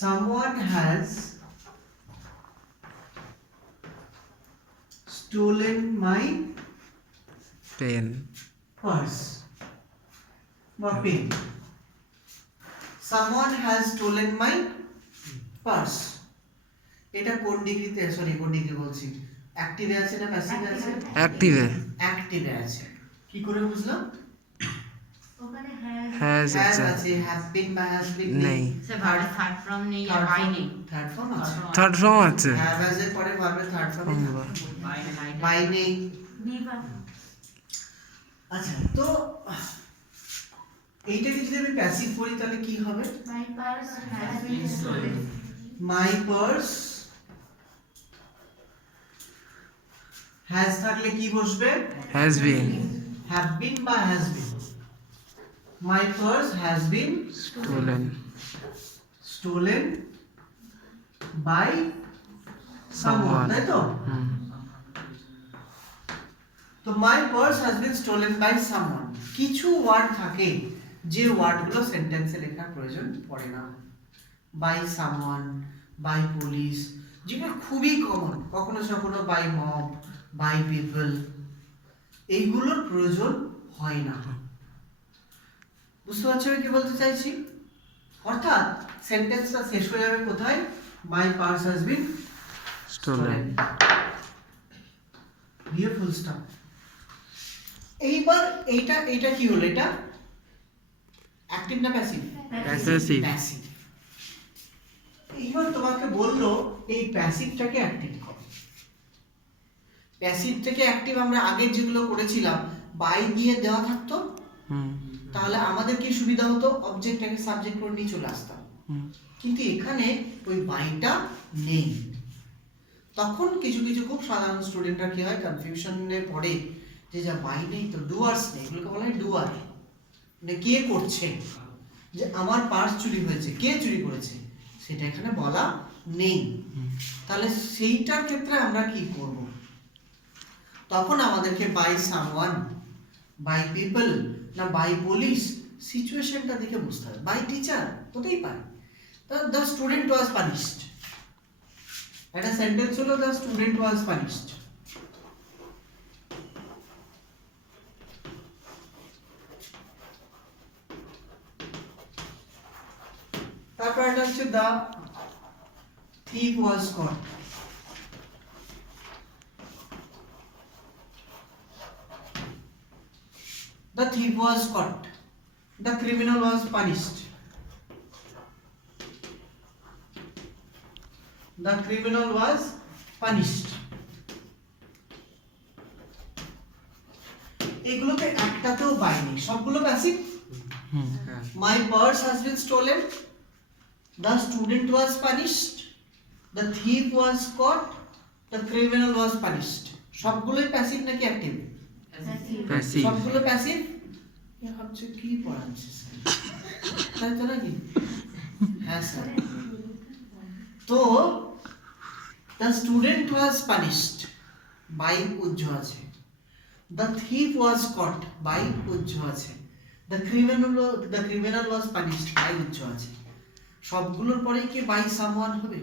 someone has stolen my pen, purse বা pen. Someone has stolen my purse. এটা কোন ডিগ্রিতে, সরি কোন ডিগ্রি বলছি, অ্যাক্টিভে আছে না প্যাসিভে আছে? active, অ্যাক্টিভে আছে। কি করে বুঝলাম? ওখানে has হ্যাজ আছে, আছে, হ্যাভ বিন বা হ্যাজ বিন নেই, সে ভার্বের থার্ড ফর্ম নেই আর বাই নেই। থার্ড ফর্ম আছে। third form আছে, হ্যাভ হ্যাজ এর পরে ভার্বের থার্ড ফর্ম বাই নেই। আচ্ছা, তো এইটাকে যদি আমি প্যাসিভ করি তাহলে কি হবে? মাই পার্স হ্যাজ থাকলে কি বসবে? has been হ্যাভ বিন বা has been. My purse has been stolen, stolen by someone, তাই তো? হুম, তো my purse has been stolen by someone. কিছু ওয়ার্ড থাকে যে ওয়ার্ডগুলো সেন্টেন্সে লেখার প্রয়োজন পড়ে না। বাই সামওয়ান, বাই পুলিশ, যেগুলো খুবই কমন, কখনো কখনো বাই মব, বাই পিপল, এইগুলোর প্রয়োজন হয় না। বুঝতে পারছো আমি কি বলতে চাইছি? অর্থাৎ সেন্টেন্সটা শেষ হয়ে যাবে কোথায়? My purse has been stolen, দিয়ে ফুল স্টপ। এইবার এইটা কি হলো? এটা অ্যাক্টিভ না প্যাসিভ? passive, passive. এইবার তোমাকে বললো এই প্যাসিভটাকে অ্যাক্টিভ করো। প্যাসিভ থেকে অ্যাক্টিভ আমরা আগে যেগুলো করেছিলাম বাই দিয়ে দেওয়া থাকতো, হুম, তাহলে আমাদের কি সুবিধা হতো? অবজেক্টটাকে সাবজেক্ট করে নিয়ে চলে আসতাম। হুম, কিন্তু এখানে ওই বাইটা নেই। তখন কিছু কিছু খুব সাধারণ স্টুডেন্টরা কি হয়, কনফিউশনে পড়ে যে যা বাই নেই তো, ডুয়ার্স নেই, এগুলোকে বলা হয় ডুয়ার, মানে কে করছে, যে আমার পার্স চুরি হয়েছে, কে চুরি করেছে সেটা এখানে বলা নেই। তাহলে সেইটার ক্ষেত্রে আমরা কি করব? তখন আমাদেরকে বাই সামওয়ান, বাই পিপল না বাই পুলিশ, সিচুয়েশনটা দেখে বুঝতে হবে। বাই টিচার হতেই পারে, দ্য স্টুডেন্ট ওয়াজ পানিশড, একটা সেন্টেন্স হলো দ্য স্টুডেন্ট ওয়াজ পানিশড। তারপর এটা হচ্ছে the thief was caught, the thief was caught, the criminal was punished, the criminal was punished. এগুলোতে একটাতেও বাই নেই, সবগুলো passive. Hmm, My purse has been stolen, the student was punished, the thief was caught, the criminal was punished. সবগুলোই passive নাকি active? passive, সবগুলো passive. এ ভাবছে কি পড়াচ্ছে sir, তাই তো নাকি? হ্যাঁ স্যার। তো the student was punished by উজ্জ আছে, the thief was caught by উজ্জ আছে, the criminal was punished by উজ্জ আছে। সবগুলোর পরে কি বাই সামওয়ান হবে?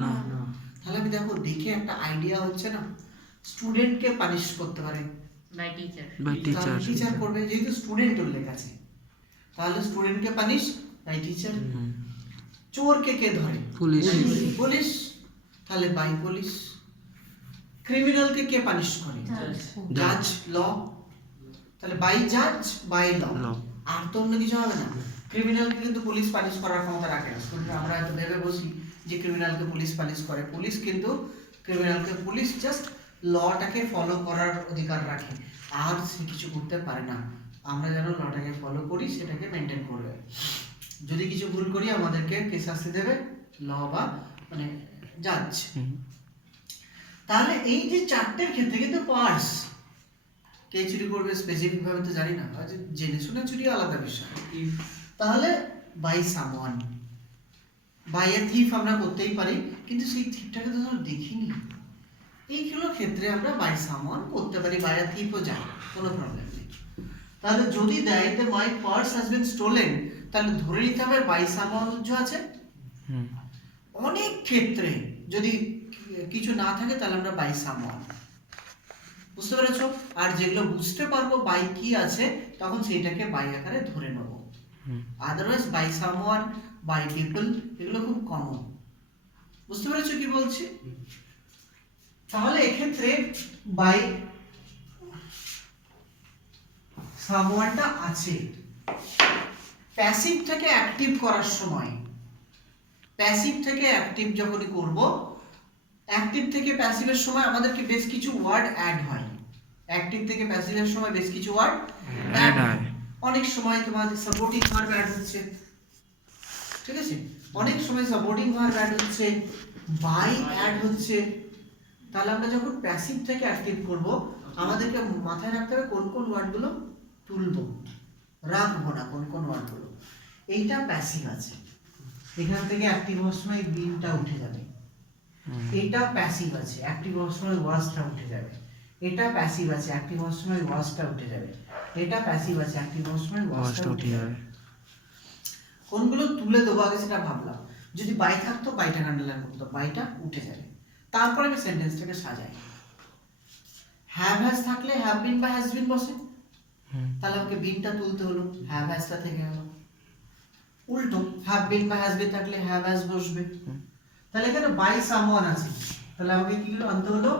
না, তাহলে আমি দেখো দেখে একটা আইডিয়া হচ্ছে না, স্টুডেন্টকে পানিশ করতে পারে, by teacher. by teacher, teacher করবে, যেহেতু স্টুডেন্ট উল্লেখ আছে, তাহলে স্টুডেন্টকে পানিশ বাই টিচার। হুম, চোরকে কে ধরে? পুলিশ, পুলিশ, তাহলে বাই পুলিশ। ক্রিমিনালকে কে পানিশ করে? জাজ, ল, তাহলে বাই জাজ বাই ল। law, আর তো অন্য কিছু হবে না। ক্রিমিনালকে কিন্তু পুলিশ পানিশ করার ক্ষমতা রাখে না। আমরা হয়তো ভেবে বসি যে ক্রিমিনালকে পুলিশ পানিশ করে, পুলিশ কিন্তু ক্রিমিনালকে, পুলিশ জাস্ট লটাকে ফলো করার অধিকার রাখে, আর সে কিছু করতে পারে না। আমরা যেন লটাকে ফলো করি, সেটাকে মেনটেন করবে। যদি কিছু ভুল করি আমাদেরকে কে শাস্তি দেবে? ল বা মানে জাজ। হুম, তাহলে এই যে চারটের ক্ষেত্রে কিন্তু পার্স কে চুরি করবে স্পেসিফিক ভাবে তো জানি না, হয়তো জেনে শুনে চুরি আলাদা বিষয়। তাহলে by someone, by a thief আমরা করতেই পারি, কিন্তু সেই থিফটাকে তো আমরা দেখিনি। এইগুলো ক্ষেত্রে আমরা বাই সামওয়ান করতে পারি, বাই এ থিফও যায়, কোনো প্রবলেম নেই। তাহলে যদি দেয় যে my purse has been stolen, তাহলে ধরে নিতে হবে বাই সামওয়ান উজ্জ আছে, হুম অনেক ক্ষেত্রে যদি কিছু না থাকে তাহলে আমরা বাই সামওয়ান, বুঝতে পেরেছো? আর যেগুলো বুঝতে পারবো বাই কি আছে তখন সেইটাকে বাই আকারে ধরে নেব। Hmm otherwise by someone, by people এগুলো খুব কমন। বুঝতে পেরেছো কি বলছি? তাহলে এক্ষেত্রে বাই সামওয়ানটা আছে। প্যাসিভ থেকে অ্যাক্টিভ করার সময়, প্যাসিভ থেকে অ্যাক্টিভ যখনই করব, অ্যাক্টিভ থেকে প্যাসিভের সময় আমাদেরকে বেশ কিছু ওয়ার্ড অ্যাড হয়। অ্যাক্টিভ থেকে প্যাসিভের সময় বেশ কিছু ওয়ার্ড অ্যাড হয়। অনেক সময় তোমাদের সাপোর্টিং ভার্ব অ্যাড হচ্ছে, ঠিক আছে? অনেক সময় সাপোর্টিং ভার্ব অ্যাড হচ্ছে, বাই অ্যাড হচ্ছে। তাহলে আমরা যখন প্যাসিভ থেকে অ্যাক্টিভ করব আমাদেরকে মাথায় রাখতে হবে কোন কোন ওয়ার্ডগুলো তুলবো, রাখবো না কোন কোন ওয়ার্ডগুলো। এইটা প্যাসিভ আছে, এখান থেকে অ্যাক্টিভ হওয়ার সময় বিনটা উঠে যাবে। এটা প্যাসিভ আছে, অ্যাক্টিভ হওয়ার সময় ওয়াজটা উঠে যাবে। এটা প্যাসিভ আছে, অ্যাক্টিভ হওয়ার সময় ওয়াজটা উঠে যাবে। এটা প্যাসিভ আছে, অ্যাক্টিভ হওয়ার সময় ওয়াজটা উঠে যাবে। কোনগুলো তুলে দেবো আগে সেটা ভাবলাম। যদি বাই থাকতো বাইটা আন্ডারলাইন করতো, বাইটা উঠে যাবে। তারপরে আমি সেন্টেন্সটাকে সাজাই। হ্যাভ হ্যাজ থাকলে হ্যাভ বিন বা হ্যাজ বিন বসে, তাহলে আমাকে বিনটা তুলতে হলো, হ্যাভ হ্যাজটা থেকে গেল। উল্টো হ্যাভ বিন বা হ্যাজ বিন থাকলে হ্যাভ হ্যাজ বসবে। তাহলে এখানে বাই সামওয়ান আছে, তাহলে আমাকে কি আনতে হলো?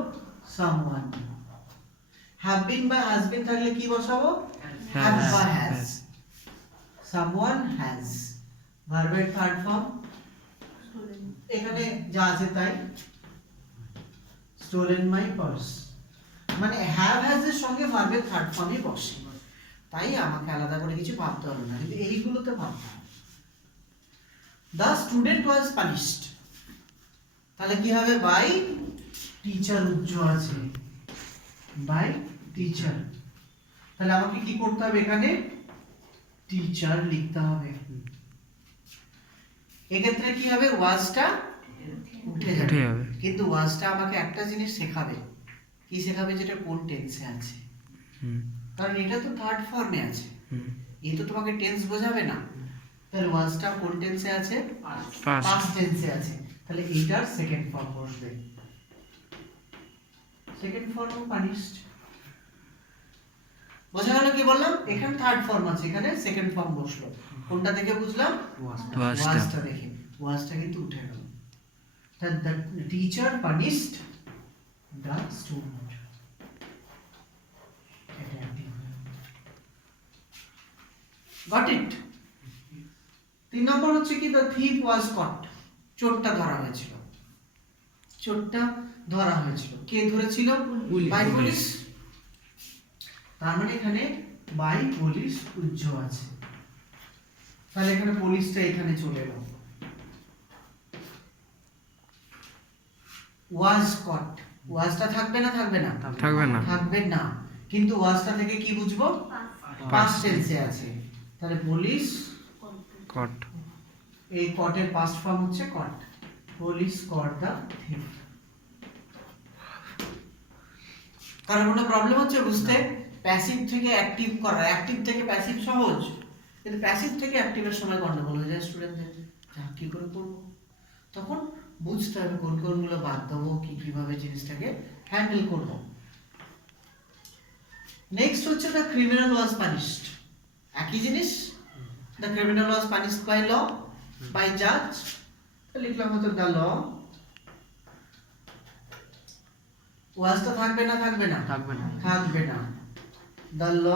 সামওয়ান। হ্যাভ বিন বা হ্যাজ বিন থাকলে কি বসাবো? হ্যাভ বা হ্যাজ। সামওয়ান হ্যাজ, ভার্বের থার্ড ফর্ম এখানে যা আছে তাই। স্টোলেন মাই পার্স, মানে হ্যাভ হ্যাজ এর সঙ্গে ভার্বের থার্ড ফর্মই বসে, তাই আমাকে আলাদা করে কিছু ভাবতে হলো না, কিন্তু এইগুলোতে ভাবতে হবে। দ্য স্টুডেন্ট ওয়াজ পানিশড, তাহলে কি হবে? বাই টিচার উজ্জ আছে, বাই টিচার। তাহলে আমাকে কি করতে হবে? এখানে টিচার লিখতে হবে। এক্ষেত্রে কি হবে? ওয়াজটা উঠে যাবে, কিন্তু ওয়াজটা আমাকে একটা জিনিস শেখাবে। কি শেখাবে? যেটা কোন টেন্সে আছে, কারণ এটা তো থার্ড ফর্মে আছে, এই তো তোমাকে টেন্স বোঝাবে না। তাহলে ওয়াজটা কোন টেন্সে আছে? পাস্ট টেন্সে আছে, তাহলে এইটার সেকেন্ড ফর্ম বসবে। সেকেন্ড ফর্ম পানিশড, বোঝা গেল কি বললাম? এখানে থার্ড ফর্ম আছে, এখানে সেকেন্ড ফর্ম বসলো। কোনটা দেখে বুঝলাম? ওয়াজটা দেখে। ওয়াজটা কিন্তু উঠে গেল। The teacher punished the student. Got it? 3 নম্বর হচ্ছে কি? the thief was caught, চোরটা ধরা হয়েছিল। চোরটা ধরা হয়েছিল, কে ধরেছিল? By police. তার মানে এখানে বাই পুলিশ উজ্জ আছে, তাহলে এখানে পুলিশটা এখানে চলে এলো। was caught, ওয়াজটা থাকবে না? থাকবে না? থাকবে না, কিন্তু ওয়াজটা থেকে কি বুঝবো? পাস্ট টেন্সে আছে, তাহলে পুলিশ কট। এই কটের পাস্ট ফর্ম হচ্ছে কট। পুলিশ কট দা থিফ। কারণ কোনো প্রবলেম হচ্ছে বুঝতে? প্যাসিভ থেকে অ্যাক্টিভ করা, অ্যাক্টিভ থেকে প্যাসিভ সহজ, কিন্তু প্যাসিভ থেকে অ্যাক্টিভের সময় গন্ডগোল হয়ে যায় স্টুডেন্টদের। কি করে করবো? তখন বুঝতে হবে কোন কোনগুলো বাদ দেবো, কিভাবে জিনিসটাকে হ্যান্ডেল করব। নেক্সট হচ্ছে দ্য ক্রিমিনাল ওয়াজ পানিশড, একই জিনিস। The criminal was punished by law, by জাজ, লিখলাম হতো দ্য ল। ওয়াজটা থাকবে না? থাকবে না? থাকবে না। The law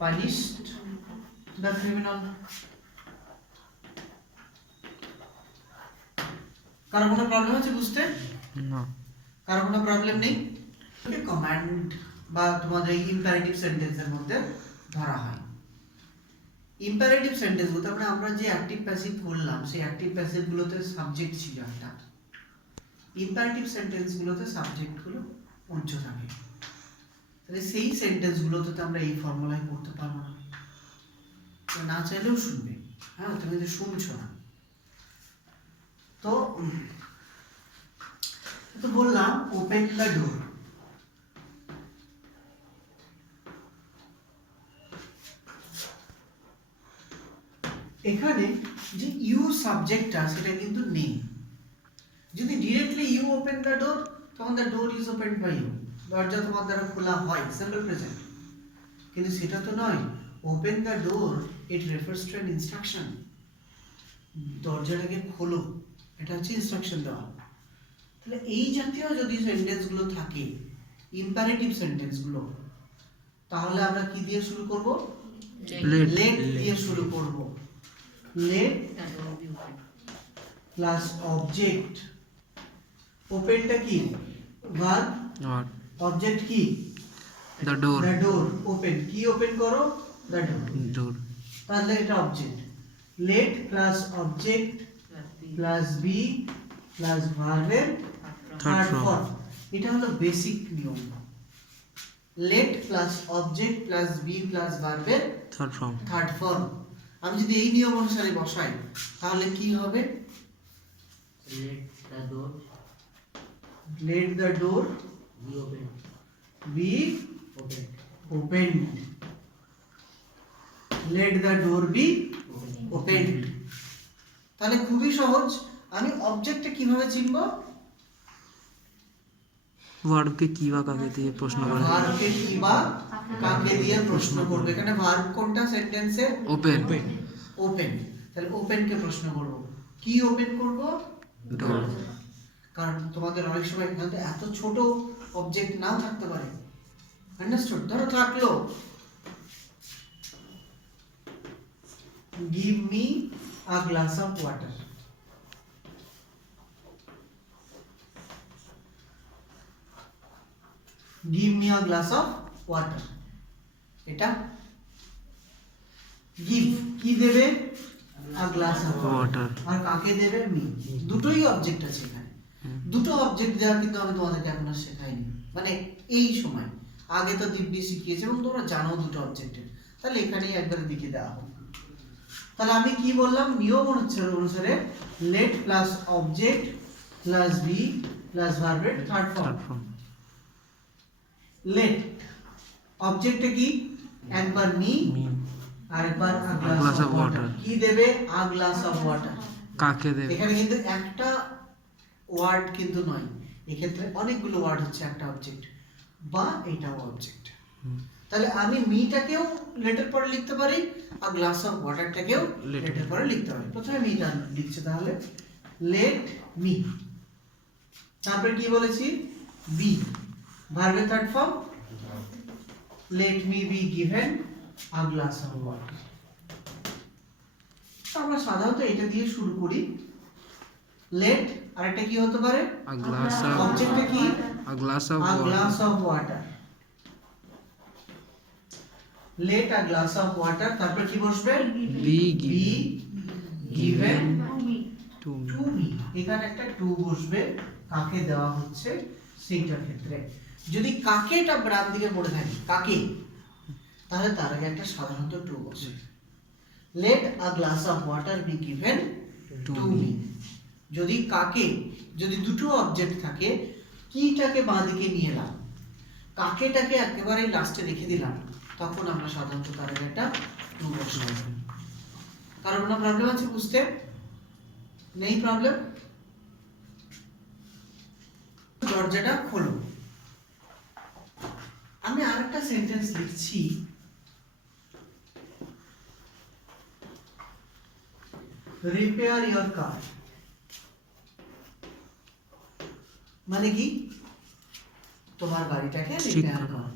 punished the criminal. কারো কোনো প্রবলেম আছে বুঝতে? না। কারো কোনো প্রবলেম নেই? কমান্ড বা তোমাদের ইম্পারেটিভ সেন্টেন্সের মধ্যে ধরা হয়। ইম্পারেটিভ সেন্টেন্স বলতে আমরা যে অ্যাক্টিভ প্যাসিভ করলাম সেই অ্যাক্টিভ প্যাসিভ গুলোতে সাবজেক্ট ছিল একটা, ইম্পারেটিভ সেন্টেন্স গুলোতে সাবজেক্ট গুলো উজ্জ থাকে। তাহলে সেই সেন্টেন্স গুলোতে তো আমরা এই ফর্মুলায় করতে পারবো না, না চাইলেও শুনবে। হ্যাঁ, তুমি তো শুনছো না। তো বললাম ওপেন দ্য ডোর, এখানে যে ইউ সাবজেক্টটা সেটা কিন্তু নেই। যদি directly you open the door, তখন the door is open by you, দরজা তোমার দ্বারা খোলা হয়, সিম্পল প্রেজেন্ট। কিন্তু সেটা তো নয়। Open the door it refers to an instruction, দরজাটাকে খোলো, এটা হচ্ছে ইনস্ট্রাকশন দেওয়া। তাহলে এই জাতীয় যদি সেন্টেন্সগুলো থাকে, ইম্পারেটিভ সেন্টেন্সগুলো, তাহলে আমরা কি দিয়ে শুরু করব? Let. লেট দিয়ে শুরু করব। Let The door be open. Plus object. ওপেনটা কি? ভার্ব। What? অবজেক্ট কি? The door. The door. Open কি ওপেন করো? The door. Door. তাহলে এটা object. Let plus object Plus B. Plus B plus ভার্বের Apart from. Third third form. Form. এটা হলো বেসিক নিয়ম। Let plus object plus B plus ভার্বের Third form. Third form. আমি যদি এই নিয়ম অনুসারে বসাই তাহলে কি হবে? Let the door let the door be open. Be Open. Opened. Let the door be Open. Opened. তাহলে খুবই সহজ। আমি অবজেক্টটা কিভাবে চিনব? Verb কে কি বা কাকে দিয়ে প্রশ্ন করে? ভার্বকে কি বা কাকে দিয়ে প্রশ্ন করবে। এখানে ভার্ব কোনটা সেন্টেন্সে? Open. ওপেন। তাহলে ওপেনকে প্রশ্ন করব। কি ওপেন করব? Door. কারণ তোমাদের অনেক সময় এখানে এত ছোট অবজেক্ট নাও থাকতে পারে। আন্ডারস্টুড? ধরো থাকলো, give me a glass of water. Give me a glass of water, এটা গিভ কি দেবে? A glass of water. Water. আর কাকে দেবে? মি। দুটোই অবজেক্ট আছে এখানে। দুটো অবজেক্ট দেওয়া কিন্তু আমি তোমাদেরকে এখন আর শেখাইনি, মানে এই সময়। আগে তো দিব্যি শিখিয়েছে এবং তোমরা জানো দুটো অবজেক্টের, তাহলে এখানেই একবার লিখে দেওয়া হোক। তাহলে আমি কি বললাম? নিয়ম অনুসারে let plus object plus B plus ভার্বের third form. Third form. Let অবজেক্টে কি? একবার মি Me. আর একবার a glass glass of of water. water. কি দেবে? A glass of water. কাকে দেবে? এখানে কিন্তু একটা ওয়ার্ড কিন্তু নয়, এক্ষেত্রে অনেকগুলো ওয়ার্ড হচ্ছে একটা অবজেক্ট, বা এটাও অবজেক্ট। হুম। তাহলে আমি মিটাকেও লেটের পরে লিখতে পারি আর গ্লাস অফ ওয়াটারটাকেও Let. লেটের পরে লিখতে পারি। প্রথমে মিটা লিখছে, তাহলে লেট মি। তারপরে কি বলেছি? বি, ভার্বের third form. Let me be given a glass of water. আমরা সাধারণত এটা দিয়ে শুরু করি। লেট আরেকটা কি হতে পারে? A glass of. অবজেক্টটা কি? A glass of a glass water. Of water. Late a glass of water, তারপর কি বসবে? Be B given to me. To me. এখানে একটা টু বসবে, কাকে দেওয়া হচ্ছে সেইটার ক্ষেত্রে। যদি কাকেটা ডান দিকে পড়ে থাকে, কাকে, তাহলে তার আগে একটা সাধারণত টু বসে। Let a glass of water be given To to me. Me. যদি কাকে, যদি দুটো অবজেক্ট থাকে, কিটাকে বাঁ দিকে নিয়ে এলাম, কাকেটাকে একেবারে লাস্টে রেখে দিলাম, তখন আমরা সাধারণত তার আগে একটা টু বসাই। কারণ কোনো প্রবলেম আছে বুঝতে? নেই প্রবলেম? দরজাটা খোলো। আমি আরেকটা সেন্টেন্স লিখছি, রিপেয়ার ইওর কার। মানে কি? তোমার গাড়িটাকে ঠিক রিপেয়ার করো। করো।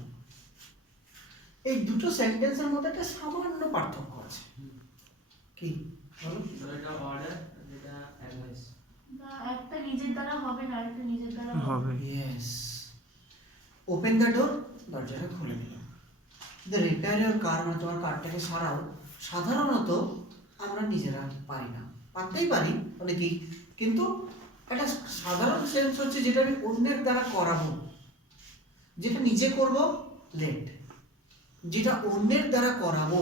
এই দুটো সেন্টেন্সের মধ্যে একটা সামান্য পার্থক্য আছে। কি বলো? এটা অর্ডার, এটা অ্যাডভাইস। একটা নিজের দ্বারা হবে না, একটা নিজের দ্বারা হবে। ইয়েস। ওপেন দ্য ডোর, দরজাটা খুলে দিলাম। দ্য রিপেয়ার ইওর কার মানে তোমার কারটাকে সারাও, সাধারণত আমরা নিজেরা পারি না। পারতেই পারি অনেকেই, কিন্তু একটা সাধারণ সেন্স হচ্ছে যেটা আমি অন্যের দ্বারা করাবো। যেটা নিজে করব লেট, যেটা অন্যের দ্বারা করাবো,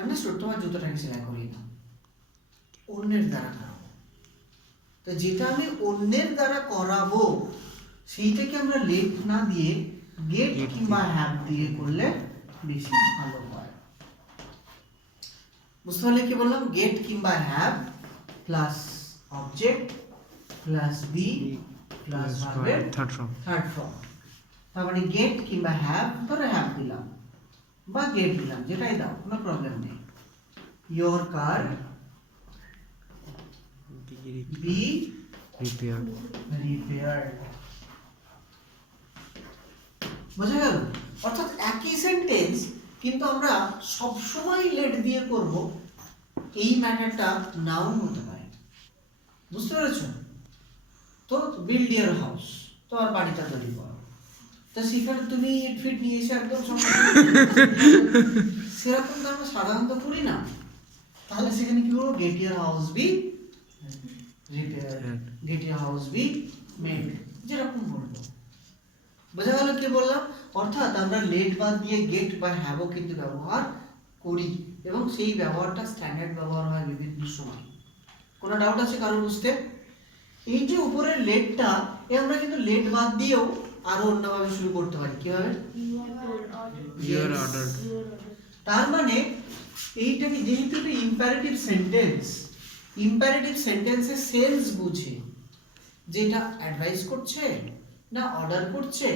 আন্ডারস্টুড? তোমার জুতোটাকে সেলাই করি না, অন্যের দ্বারা করাবো। তো যেটা আমি অন্যের দ্বারা করাবো সেইটাকে আমরা লেট না দিয়ে গেট Get কিংবা হ্যাভ দিয়ে করলে বেশি ভালো হয়। বুঝতে পারলে কি বললাম? গেট কিংবা have plus object plus B plus ভার্বের থার্ড ফর্ম থার্ড ফর্ম। তার মানে গেট কিংবা হ্যাভ, ধরো হ্যাভ দিলাম বা গেট দিলাম, যেটাই দাও কোনো প্রবলেম নেই। Your car be repair repaired. বোঝা গেল? অর্থাৎ একই সেন্টেন্স কিন্তু আমরা সবসময় লেট দিয়ে করব, এই ম্যাটারটা নাও হতে পারে। বুঝতে পেরেছো? তো বিল্ড ইয়ার হাউস, তোমার বাড়িটা তৈরি করো, তা সেখানে তুমি ইট ফিট নিয়ে এসে একদম সেরকম তো আমরা সাধারণত করি না। তাহলে সেখানে কি করবো? Get your house be repair, get your house be made, যেরকম বলবো। বোঝা গেল কি বললাম? অর্থাৎ আমরা লেট বাদ দিয়ে গেট বা হ্যাভও কিন্তু ব্যবহার করি, এবং সেই ব্যবহারটা স্ট্যান্ডার্ড ব্যবহার হয় বিভিন্ন সময়। কোনো ডাউট আছে কারো বুঝতে? এই যে উপরের লেটটা, এ আমরা কিন্তু লেট বাদ দিয়েও আরো অন্যভাবে শুরু করতে পারি। কিভাবে? Your Yes. অর্ডার তার মানে এইটাকে যেহেতু একটা ইম্পারেটিভ সেন্টেন্স, ইম্পারেটিভ সেন্টেন্সের সেন্স বুঝে যেটা অ্যাডভাইস করছে না অর্ডার করছে।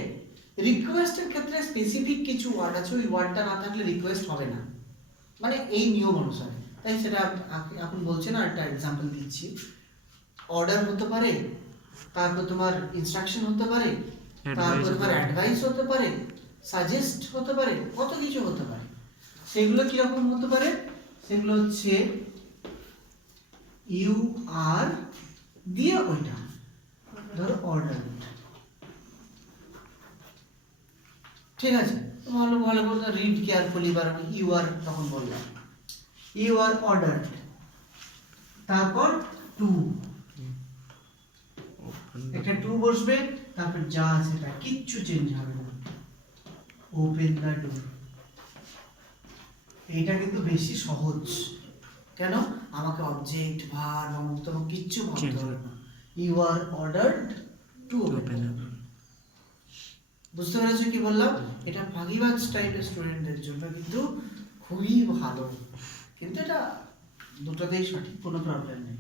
রিকোয়েস্টের ক্ষেত্রে স্পেসিফিক কিছু ওয়ার্ড আছে, ওই ওয়ার্ডটা না থাকলে রিকোয়েস্ট হবে না, মানে এই নিয়ম অনুসারে। তাই সেটা এখন বলছে না, একটা এক্সাম্পল দিচ্ছি। অর্ডার হতে পারে, তারপর তোমার ইনস্ট্রাকশন হতে পারে, তারপর তোমার অ্যাডভাইস হতে পারে, সাজেস্ট হতে পারে, কত কিছু হতে পারে। সেগুলো কিরকম হতে পারে? সেগুলো হচ্ছে ইউ আর দিয়ে ওইটা, ধরো অর্ডার, ঠিক আছে? ভালো ভালো বলতে রিড কেয়ারফুলি, বা ইউ আর তখন বললাম ইউ আর অর্ডার, তারপর টু, একটা টু বসবে, তারপর যা আছে সেটা কিচ্ছু চেঞ্জ হবে না, ওপেন দ্য ডোর। এইটা কিন্তু বেশি সহজ। কেন? আমাকে অবজেক্ট ভার্ব বা মুক্ত কিচ্ছু ভাবতে হবে না। You are ordered to open. বুঝতে পেরেছো কি বললাম? এটা ফাঁকিবাজ টাইপের স্টুডেন্টদের জন্য কিন্তু খুবই ভালো, কিন্তু এটা দুটোতেই সঠিক, কোনো প্রবলেম নেই।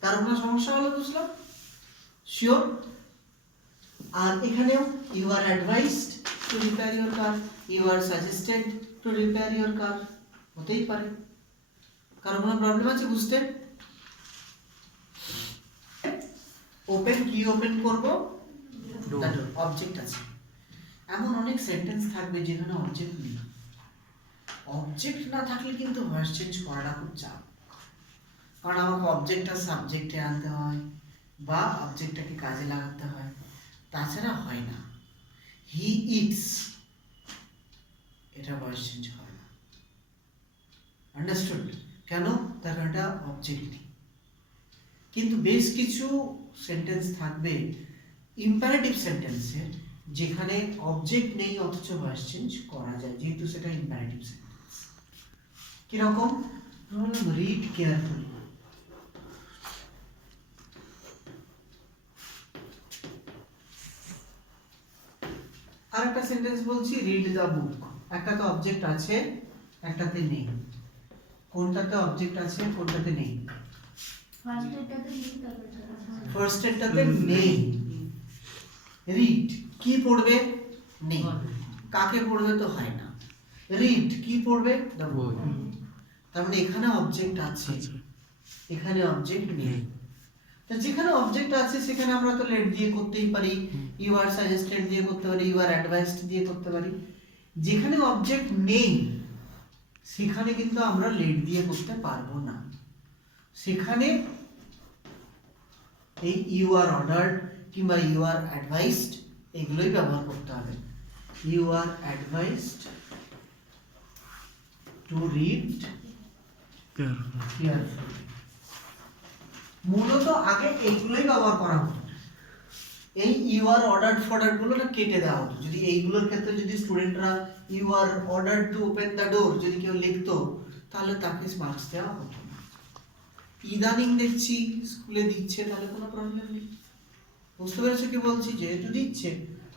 তার কোনো সমস্যা হলো? বুঝলাম, শিওর। আর এখানেও you are advised to repair your car, you are suggested to repair your car, হতেই পারে। কারো কোনো প্রবলেম আছে বুঝতে? ওপেন, কি ওপেন করবো? অবজেক্ট আছে। এমন অনেক সেন্টেন্স থাকবে যেখানে অবজেক্ট নেই। অবজেক্ট না থাকলে কিন্তু ভয়েস চেঞ্জ করাটা খুব চাপ, কারণ আমাকে অবজেক্ট আর সাবজেক্টে আনতে হয় বা অবজেক্টটাকে কাজে লাগাতে হয়, তাছাড়া হয় না। হি ইটস, এটা ভয়েস চেঞ্জ হয় না। আন্ডারস্টুড? কেন? তার কারণ এটা অবজেক্ট নেই। কিন্তু বেশ কিছু সেন্টেন্স থাকবে ইম্পারেটিভ সেন্টেন্সের, যেখানে অবজেক্ট নেই অথচ ভয়েস চেঞ্জ করা যায়, যেহেতু সেটা ইম্পারেটিভ সেন্টেন্স। কিরকম? বললাম রিড কেয়ারফুলি, আর একটা সেন্টেন্স বলছি রিড দ্য বুক। একটাতে অবজেক্ট আছে, একটাতে নেই। কোনটাতে অবজেক্ট আছে, কোনটাতে নেই? ফার্স্ট এরটাতে নেই। রিড কি পড়বে? নেই। কাকে পড়বে তো হয় না। রিড কি পড়বে? The book. তার মানে এখানে অবজেক্ট আছে, এখানে অবজেক্ট নেই। তো যেখানে অবজেক্ট আছে সেখানে আমরা তো লেট দিয়ে করতেই পারি, ইউ আর সাজেস্টেড দিয়ে করতে পারি, ইউ আর অ্যাডভাইসড দিয়ে করতে পারি। যেখানে অবজেক্ট নেই সেখানে কিন্তু আমরা লেট দিয়ে করতে পারবো না। সেখানে এই ইউ আর অর্ডারড কিংবা ইউ আর অ্যাডভাইসড এগুলোই ব্যবহার করতে হবে। You are advised to read carefully. মূলত আগে এইগুলোই ব্যবহার করা হতো, এই ইউ আর অর্ডারড ফর্ডারড গুলো না কেটে দেওয়া হতো। যদি এইগুলোর ক্ষেত্রে যদি স্টুডেন্টরা you are ordered to open the door যদি কেউ লিখতো, তাহলে তাকে মার্কস দেওয়া হতো না। ইদানিং দেখছি স্কুলে দিচ্ছে, তাহলে কোনো প্রবলেম নেই। বুঝতে পেরেছো কি বলছি? যেহেতু দিচ্ছে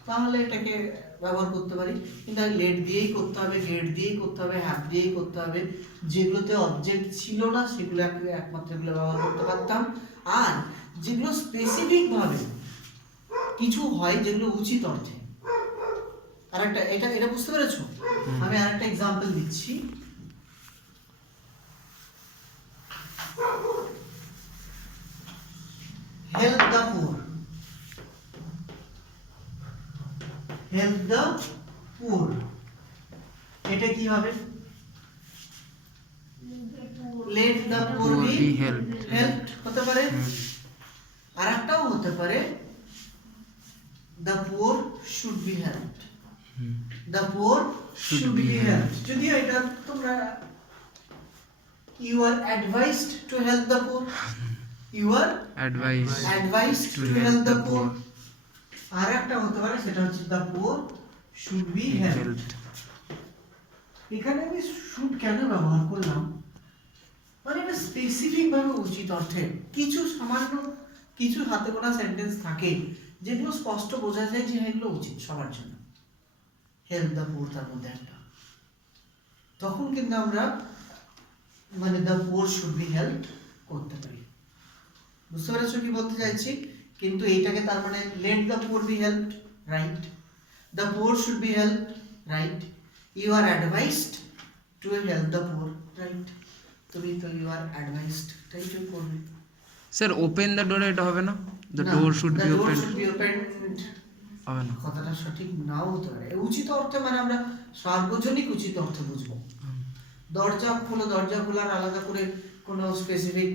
তাহলে এটাকে ব্যবহার করতে পারি, কিন্তু আমি লেট দিয়েই করতে হবে, গেট দিয়েই করতে হবে, হ্যাভ দিয়েই করতে হবে। যেগুলোতে অবজেক্ট ছিল না সেগুলো একমাত্র এগুলো ব্যবহার করতে পারতাম। আর যেগুলো স্পেসিফিক ভাবে কিছু হয় যেগুলো উচিত অর্থে, আরেকটা এটা এটা বুঝতে পেরেছো? আমি আরেকটা এক্সাম্পল দিচ্ছি। Help the poor, help the poor, এটা কি হবে? Let the poor Poor be be helped. Helped হতে পারে। আর একটাও হতে পারে the poor should be helped, the poor should be helped. যদিও এটা তোমরা you are advised to help the poor, you are Advice advised to to help the poor. আর একটা হতে পারে সেটা হচ্ছে the poor should be be helped. helped. এখানে আমি শুড কেন ব্যবহার করলাম, মানে এটা স্পেসিফিক ভাবে উচিত অর্থে। কিছু সামান্য কিছু হাতে গোনা সেন্টেন্স থাকে যেগুলো স্পষ্ট বোঝা যায় যে এগুলো উচিত সবার জন্য, হেল্প দ্য পুয়ার তার মধ্যে একটা। তখন কিন্তু আমরা মানে the poor should be helped করতে পারি। বুঝতে পেরেছো কি বলতে চাইছি? কিন্তু এইটাকে তার মানে let the poor be helped, right, the poor should be helped, right, you are advised to help the poor, right. তুমি তো ইউ আর অ্যাডভাইসড তাই তো করবে। স্যার ওপেন দ্য ডোর এটা হবে না? দ্য না, door should the be door open should be opened হবে না? কথাটা সঠিক নাও হতে পারে। উচিত অর্থে মানে আমরা সার্বজনিক উচিত অর্থে বুঝবো। দরজা খোলো, দরজা খোলার আলাদা করে কোনো স্পেসিফিক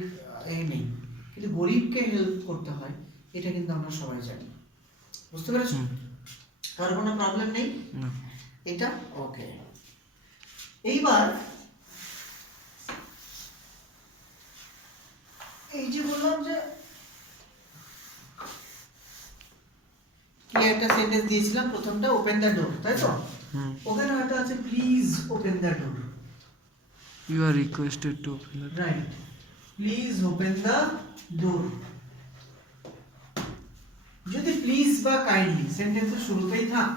এই নেই, কিন্তু গরিবকে হেল্প করতে হয় এটা কিন্তু আমরা সবাই জানি। বুঝতে পেরেছো? আর কোনো প্রবলেম নেই না। এটা? ওকে। এইবার এই যে বললাম যে কি একটা সেন্টেন্স দিয়েছিলাম, প্রথমটা ওপেন দ্য ডোর, তাই তো? ওখানে হয়তো আছে please open the door, You are requested to open the door. Right, please open the door. যদি প্লিজ বা কাইন্ডলি সেন্টেন্সের শুরুতেই থাক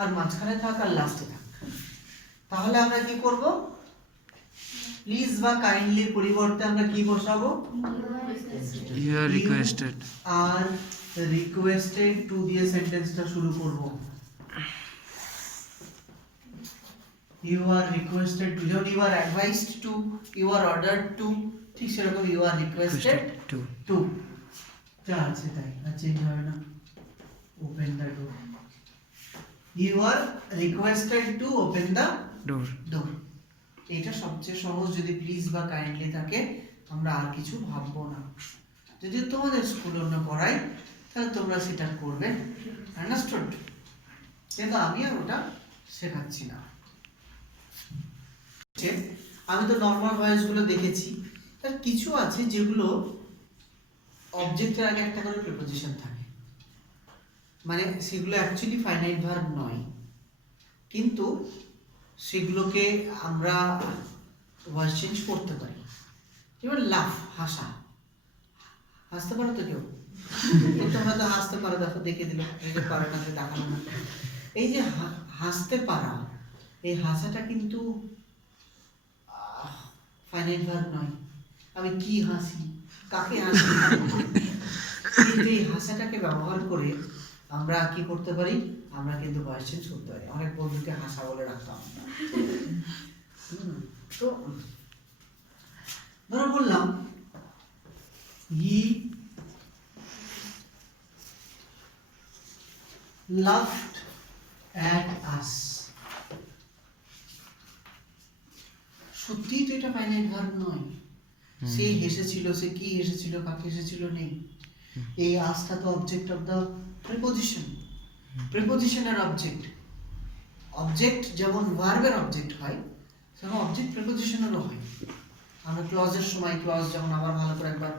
আর মাঝখানে থাক আর লাস্টে থাক, তাহলে আমরা কি করব? প্লিজ বা কাইন্ডলির পরিবর্তে আমরা কি বসাবো? You are requested. আর রিকোয়েস্টেড টু দিয়ে সেন্টেন্সটা শুরু করব। ইউ আর রিকোয়েস্টেড টু, যেমন you are advised to, you are ordered to, ঠিক সেরকম you are requested Requested to. To যা আছে তাই, আর চেঞ্জ হবে না। Open the door, you are requested to open the Door. Door. এটা সবচেয়ে সহজ। যদি প্লিজ বা কাইন্ডলি থাকে আমরা আর কিছু ভাববো না। যদি তোমাদের স্কুলে অন্য পড়াই তাহলে তোমরা সেটা করবে, আন্ডারস্টুড? কিন্তু আমি আর ওটা শেখাচ্ছি না। আমি তো নর্মাল ভয়েসগুলো দেখেছি, তার কিছু আছে যেগুলো অবজেক্টের আগে একটা করে প্রিপোজিশন থাকে, মানে সেগুলো অ্যাকচুয়ালি ফাইনাইট ভার্ব নয়, কিন্তু সেগুলোকে আমরা ভয়েস চেঞ্জ করতে পারি। যেমন লাফ, হাসা, হাসতে পারো তো কেউ? তোমরা তো হাসতে পারো, দেখো দেখে দিল, দেখে পারো না সে দেখানো না। এই যে হাসতে পারা, এই হাসাটা কিন্তু ফাইনাইট ভার্ব নয়। আমি কি হাসি, কাকে হাসি, কিন্তু এই হাসাটাকে ব্যবহার করে আমরা কি করতে পারি? আমরা কিন্তু ভয়েস চেঞ্জ করতে পারি। অনেক বন্ধুকে হাসা বলে রাখতাম। তো ধরো বললাম হি laughed at us, সত্যিই তো এটা ফাইনাইট ভার্ব নয়। সে হেসেছিল, সে কি হেসেছিল, কাকে হেসেছিল নেই। এই আসটা তো অবজেক্ট অফ দ্য প্রিপোজিশন, প্রিপোজিশনের অবজেক্ট। অবজেক্ট যেমন ভার্বের অবজেক্ট হয়, সেরকম অবজেক্ট প্রিপোজিশনেরও হয়। আমরা ক্লজের সময় ক্লজ যখন আবার ভালো করে একবার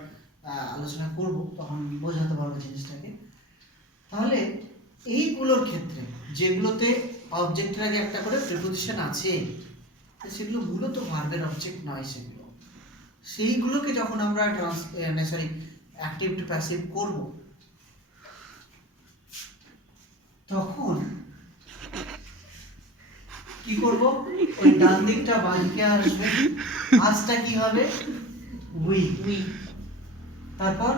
আলোচনা করব তখন বোঝাতে পারবো জিনিসটাকে। তাহলে এইগুলোর ক্ষেত্রে যেগুলোতে অবজেক্টের আগে একটা করে প্রিপোজিশন আছে, সেগুলো মূলত ভার্বের অবজেক্ট নয়। সেগুলো সেইগুলোকে যখন আমরা অ্যাক্টিভ টু প্যাসিভ করব, তখন কি করব ওই ডান দিকটা বাঁদিকে আসবে আজটা কি হবে উই তারপর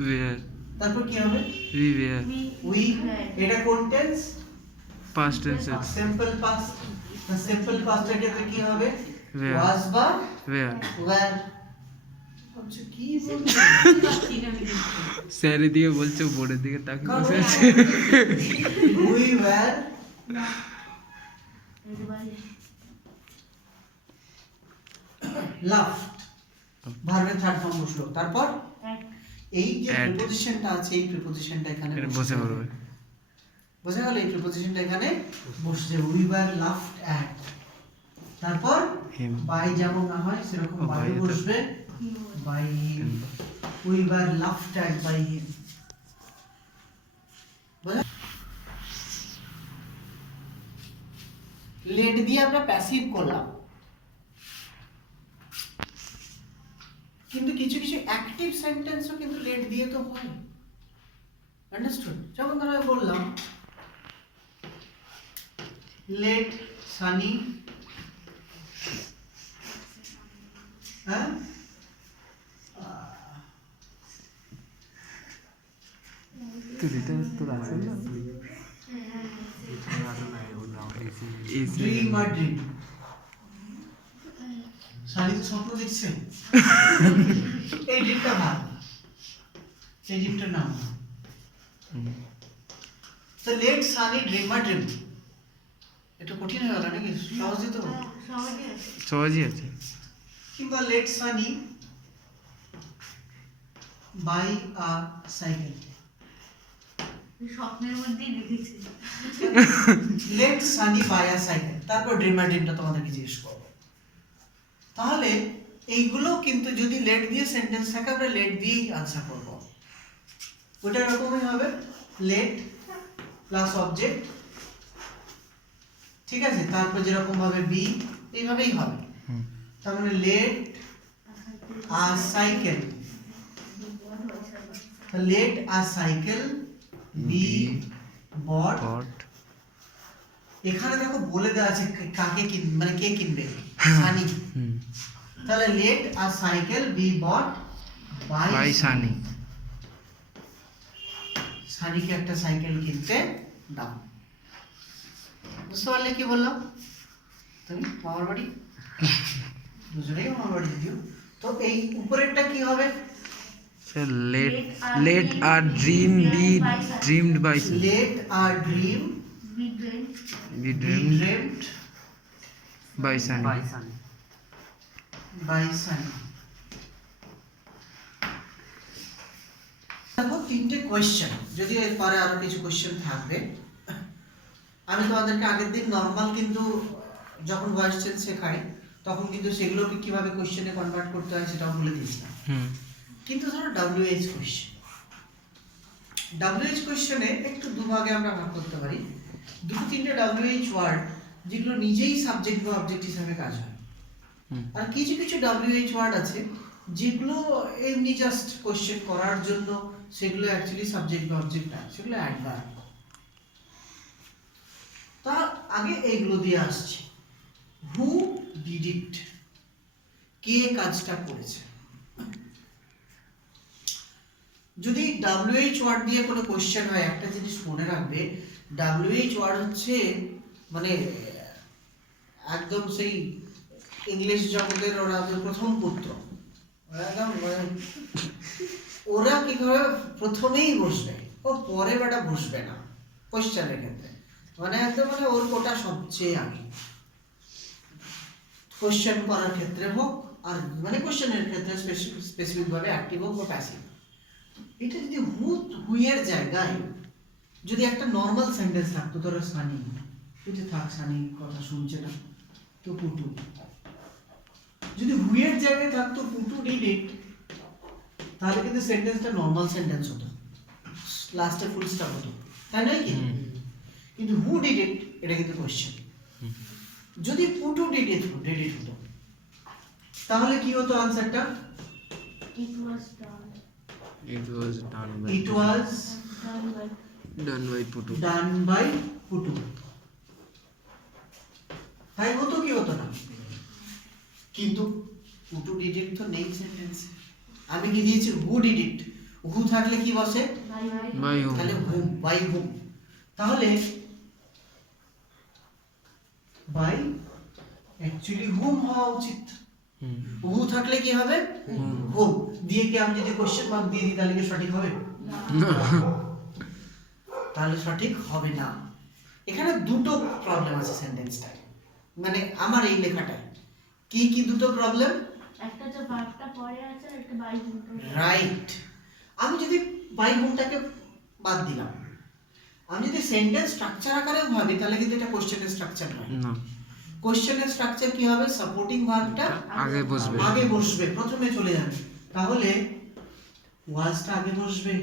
where তারপর কি হবে we were উই এটা কোন tense past tense simple past simple পাস্টের ক্ষেত্রে কি হবে Where? ওয়াজ বা where ওয়্যার আচ্ছা কি বলছো স্যার এদিকে বলছে বোর্ডের দিকে তাকে বসে আছে উই ওয়্যার লাফট ভার্বের থার্ড ফর্ম বসলো তারপর এই যে At. প্রিপোজিশনটা আছে এই প্রিপোজিশনটা এখানে এটা বসতে বসে হবে। পড়বে বোঝা গেল এই প্রিপোজিশনটা এখানে বসছে উই ওয়্যার লাফট অ্যাট তারপর Him. বাই যেমন না হয় সেরকম ও, বাই by এটা- বসবে by him we were laughed at by him let দিয়ে আমরা প্যাসিভ করলাম কিন্তু কিছু কিছু অ্যাক্টিভ সেন্টেন্সও কিন্তু লেট দিয়ে তো হয় আন্ডারস্টুড যেমন ধরো আমি বললাম লেট সানি হ্যাঁ তোর এটা তোর আছে না ড্রিম আর ড্রিম সানি তো স্বপ্ন দেখছে এই ড্রিমটা ভালো এই ড্রিমটার নাম তো লেট সানি ড্রিম আর ড্রিম এটা কঠিন হয়ে গেল নাকি সহজ দিতে হবে সহজই আছে কিংবা let Sunny buy a cycle স্বপ্নের মধ্যেই দেখেছি let Sunny buy a cycle তারপর ড্রিম আর ড্রিমটা তোমাদেরকে জিজ্ঞেস করবো তাহলে এইগুলো কিন্তু যদি লেট দিয়ে সেন্টেন্স থাকে আমরা লেট দিয়েই আনসার করবো ওটা এরকমই হবে লেট প্লাস অবজেক্ট ঠিক আছে তারপর যেরকম ভাবে বি এইভাবেই হবে তার মানে let a cycle let a cycle be bought But এখানে দেখো বলে দেওয়া আছে কাকে মানে কে কিনবে সানি তাহলে let a cycle be bought by by Sunny. সানিকে একটা সাইকেল কিনতে দাও বুঝতে পারলে কি বললাম তুমি মামার বাড়ি দুজনেই মামার বাড়ি যদিও তো এই উপরেরটা কি হবে Sir, let our dream be dreamed by Sunny. Let your dream be dream Be be dreamed dreamed by Sunny. By Sunny দেখো তিনটে কোয়েশ্চেন যদি এরপরে আরো কিছু কোয়েশ্চেন থাকবে আমি তোমাদেরকে আগের দিন নর্মাল কিন্তু যখন ভয়েস চেঞ্জ শেখাই তখন কিন্তু সেগুলোকে কিভাবে কোয়েশ্চেনে কনভার্ট করতে হয় সেটাও বলে দিয়েছিলাম কিন্তু ধরো WH কোয়েশ্চেন WH কোয়েশ্চেনে একটু দুভাগে আমরা ভাগ করতে পারি দুটো তিনটে WH ওয়ার্ড যেগুলো নিজেই সাবজেক্ট বা অবজেক্ট হিসাবে কাজ হয় আর কিছু কিছু WH ওয়ার্ড আছে যেগুলো এমনি জাস্ট কোয়েশ্চেন করার জন্য সেগুলো অ্যাকচুয়ালি সাবজেক্ট বা অবজেক্ট না সেগুলো অ্যাডভার্ব তা আগে এইগুলো দিয়ে আসছে হু ডিড ইট কে কাজটা করেছে যদি WH ওয়ার্ড দিয়ে কোনো কোশ্চেন হয় একটা জিনিস মনে রাখবে WH ওয়ার্ড হচ্ছে মানে একদম সেই ইংলিশ জগতের ওরা প্রথম পুত্র ওরা একদম ওরা কি করে প্রথমেই বসবে ও পরে বেটা বসবে না কোশ্চেনের ক্ষেত্রে মানে একদম মানে ওর কোটা সবচেয়ে আগে কোশ্চেন করার ক্ষেত্রে হোক আর মানে কোশ্চেনের ক্ষেত্রে স্পেসিফিক ভাবে অ্যাক্টিভ হোক বা প্যাসিভ এটা যদি হুইয়ের জায়গায় যদি একটা নর্মাল সেন্টেন্স থাকতো ধরো সানি এটা থাক সানি কথা শুনছে না তো পুটু যদি হুইয়ের জায়গায় থাকতো পুটু ডিড ইট তাহলে কিন্তু সেন্টেন্সটা নর্মাল সেন্টেন্স হতো লাস্টে ফুল স্টপ হতো তাই নয় কি কিন্তু হু ডিড ইট এটা কিন্তু কোশ্চেন যদি পুটু ডিড ইট হতো তাহলে কি হতো আনসারটা it was done It was done by it was done by done by Putu. Done by Putu তাই হতো কি হতো না? কিন্তু হু টু ডিড ইট তো নেই সেন্টেন্সে। আমি কি দিয়েছি হু ডিড ইট, হু থাকলে কি বসে? বাই হোম তাহলে হুম, বাই হুম। তাহলে বাই অ্যাকচুয়ালি হুম হওয়া উচিত। হু থাকলে কি হবে? হুম দিয়ে কি আমি যদি কোশ্চেন মার্ক দিয়ে দিই তাহলে কি সঠিক হবে? তাহলে সঠিক হবে না। এখানে দুটো প্রবলেম আছে সেন্টেন্সটায়, মানে আমার এই লেখাটায়। কি কি দুটো প্রবলেম? একটা যে ভার্বটা পরে আছে আর একটা বাই হুমটা। রাইট। আমি যদি বাই হোমটাকে বাদ দিলাম, আমি যদি সেন্টেন্স স্ট্রাকচার আকারে ভাবি তাহলে কিন্তু এটা কোশ্চেনের স্ট্রাকচার নয়। না কোশ্চেনের স্ট্রাকচার কি হবে? সাপোর্টিং ভার্বটা আগে বসবে আগে বসবে, প্রথমে চলে যাবে। তাহলে ওয়াজটা আগে বসবে,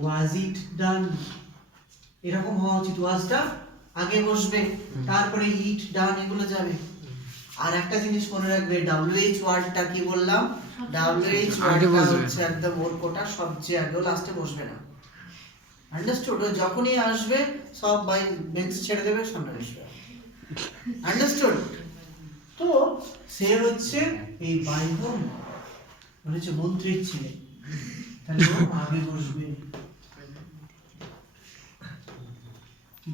ওয়াজ ইট ডান, এরকম হওয়া উচিত। ওয়াজটা আগে বসবে, তারপরে ইট ডান এগুলো যাবে। আর একটা জিনিস মনে রাখবে, WH ওয়ার্ডটা কি বললাম? WH আগে ওয়ার্ডটা বসবে। হচ্ছে একদম ওর কোটা সবচেয়ে আগে, লাস্টে বসবে না। আন্ডারস্টুড? ও যখনই আসবে সব বাই বেঞ্চ ছেড়ে দেবে, সামনে বসবে। আন্ডারস্টুড? তো সে হচ্ছে এই বাই হোম হচ্ছে মন্ত্রীর ছেলে, তাহলে ও আগে বসবে।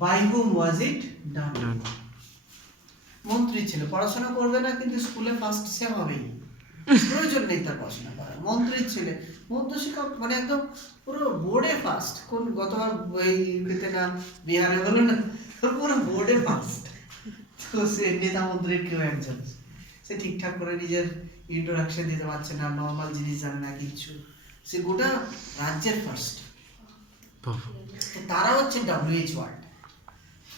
বাই হোম ওয়াজ ইট ডান। মন্ত্রীর ছেলে পড়াশোনা করবে না, কিন্তু স্কুলে ফার্স্ট সে হবেই, প্রয়োজন নেই তার পড়াশোনা করার। মন্ত্রীর ছেলে, মধ্য শিক্ষক মানে একদম পুরো বোর্ডে ফার্স্ট। কোন গতবার ইউপিতে না বিহারে হলো না, পুরো বোর্ডে ফার্স্ট। তো সে নেতা মন্ত্রীর কেউ একজন, সে ঠিকঠাক করে নিজের ইন্ট্রোডাকশন দিতে পারছে না, নর্মাল জিনিস জানে না কিচ্ছু, সে গোটা রাজ্যের ফার্স্ট। তো তারা হচ্ছে WH ওয়ার্ড,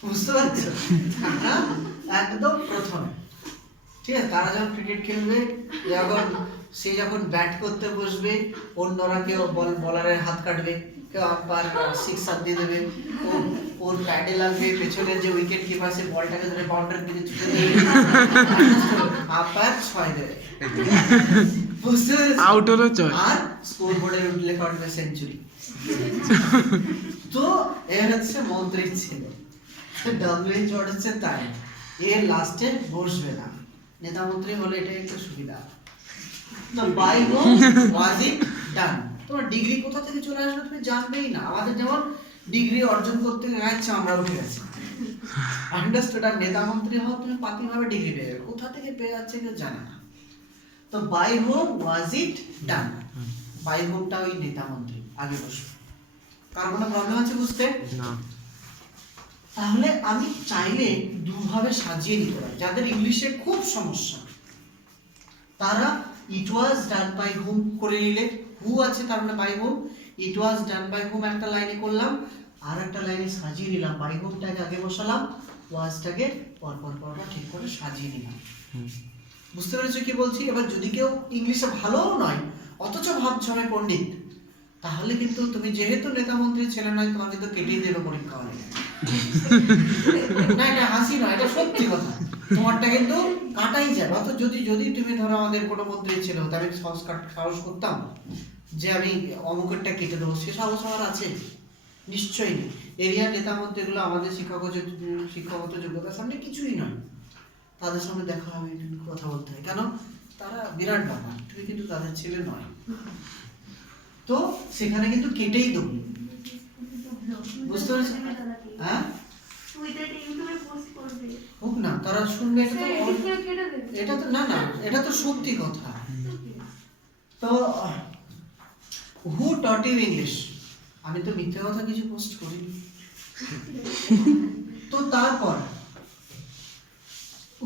বুঝতে পারছো? তারা একদম প্রথমে, ঠিক আছে? তারা যখন ক্রিকেট খেলবে, যখন ব্যাট করতে বসবে, অন্যরা কেউ বলারের হাত কাটবে, কেউ আম্পায়ার সিক্সার দিয়ে দেবে, ওর প্যাডে লাগবে, পেছনের যে উইকেট কিপার সে বলটাকে ধরে বাউন্ডারির দিকে ছুটে দেবে, আম্পায়ার 6 দেবে, বুঝতে পেরেছো? আউট হলো চল। আর স্কোর বোর্ডে লেখা উঠবে সেঞ্চুরি। তো এ হচ্ছে মন্ত্রীর ছেলে। WH ওয়ার্ড হচ্ছে তাই, এর লাস্টে বসবে না। নেতা মন্ত্রী হলে এটা একটু সুবিধা। তো বাই হোম ওয়াজ ইট ডান। তোমার ডিগ্রি কোথা থেকে চলে আসবে তুমি জানবেই না। আমাদের যেমন ডিগ্রি অর্জন করতে গেছে আমরা উঠে গেছি, আন্ডারস্টুড? আর নেতা মন্ত্রী হও তুমি পাতিভাবে ডিগ্রি পেয়ে যাবে, কোথা থেকে পেয়ে যাচ্ছে কেউ জানে না। তো by whom was it done, by হোমটা ওই নেতা মন্ত্রী আগে বসবে। কার কোনো প্রবলেম আছে বুঝতে? না তাহলে আমি চাইলে দুভাবে সাজিয়ে নিতে পারি। যাদের ইংলিশে খুব সমস্যা তারা ইট ওয়াজ ডান বাই হুম করে নিলে, হু আছে তার মানে by hmm, it was done by হুম একটা লাইনে করলাম, আর একটা লাইনে সাজিয়ে নিলাম, বাই হুমটাকে আগে বসালাম, ওয়াজটাকে পরপর ঠিক করে সাজিয়ে নিলাম। বুঝতে পেরেছো কি বলছি? এবার যদি কেউ ইংলিশে ভালোও নয় অথচ ভাবছো আমি পণ্ডিত, তাহলে কিন্তু তুমি যেহেতু নেতা মন্ত্রীর ছেলে নয়, তোমার কিন্তু কেটেই দেবে পরীক্ষা হলে। না এটা হাসি নয়, এটা সত্যি কথা, তোমারটা কিন্তু কাটাই যাবে। অত যদি তুমি ধরো আমাদের কোনো মন্ত্রী ছিল, আমি সাহস করতাম যে আমি অমুকেরটা কেটে দেবো, সে সাহস আমার আছে? নিশ্চয়ই নেই। এরিয়ার নেতা মন্ত্রীগুলো আমাদের শিক্ষাগত যোগ্যতার সামনে কিছুই নয়, তাদের সামনে দেখা হবে কথা বলতে হয়, কেন? তারা বিরাট ব্যাপার, তুমি কিন্তু তাদের ছেলে নয়। তো সেখানে কিন্তু কেটেই দেবো, বুঝতে পেরেছো? হ্যাঁ তুই তো এটা ইউটিউবে পোস্ট করবি, হোক না, তারা শুনবে, এটা সে তো এডিট করে কেটে দেবে। এটা তো না, এটা তো সত্যি কথা। তো হু টট ইউ ইংলিশ, আমি তো মিথ্যে কথা কিছু পোস্ট করিনি। তো তারপর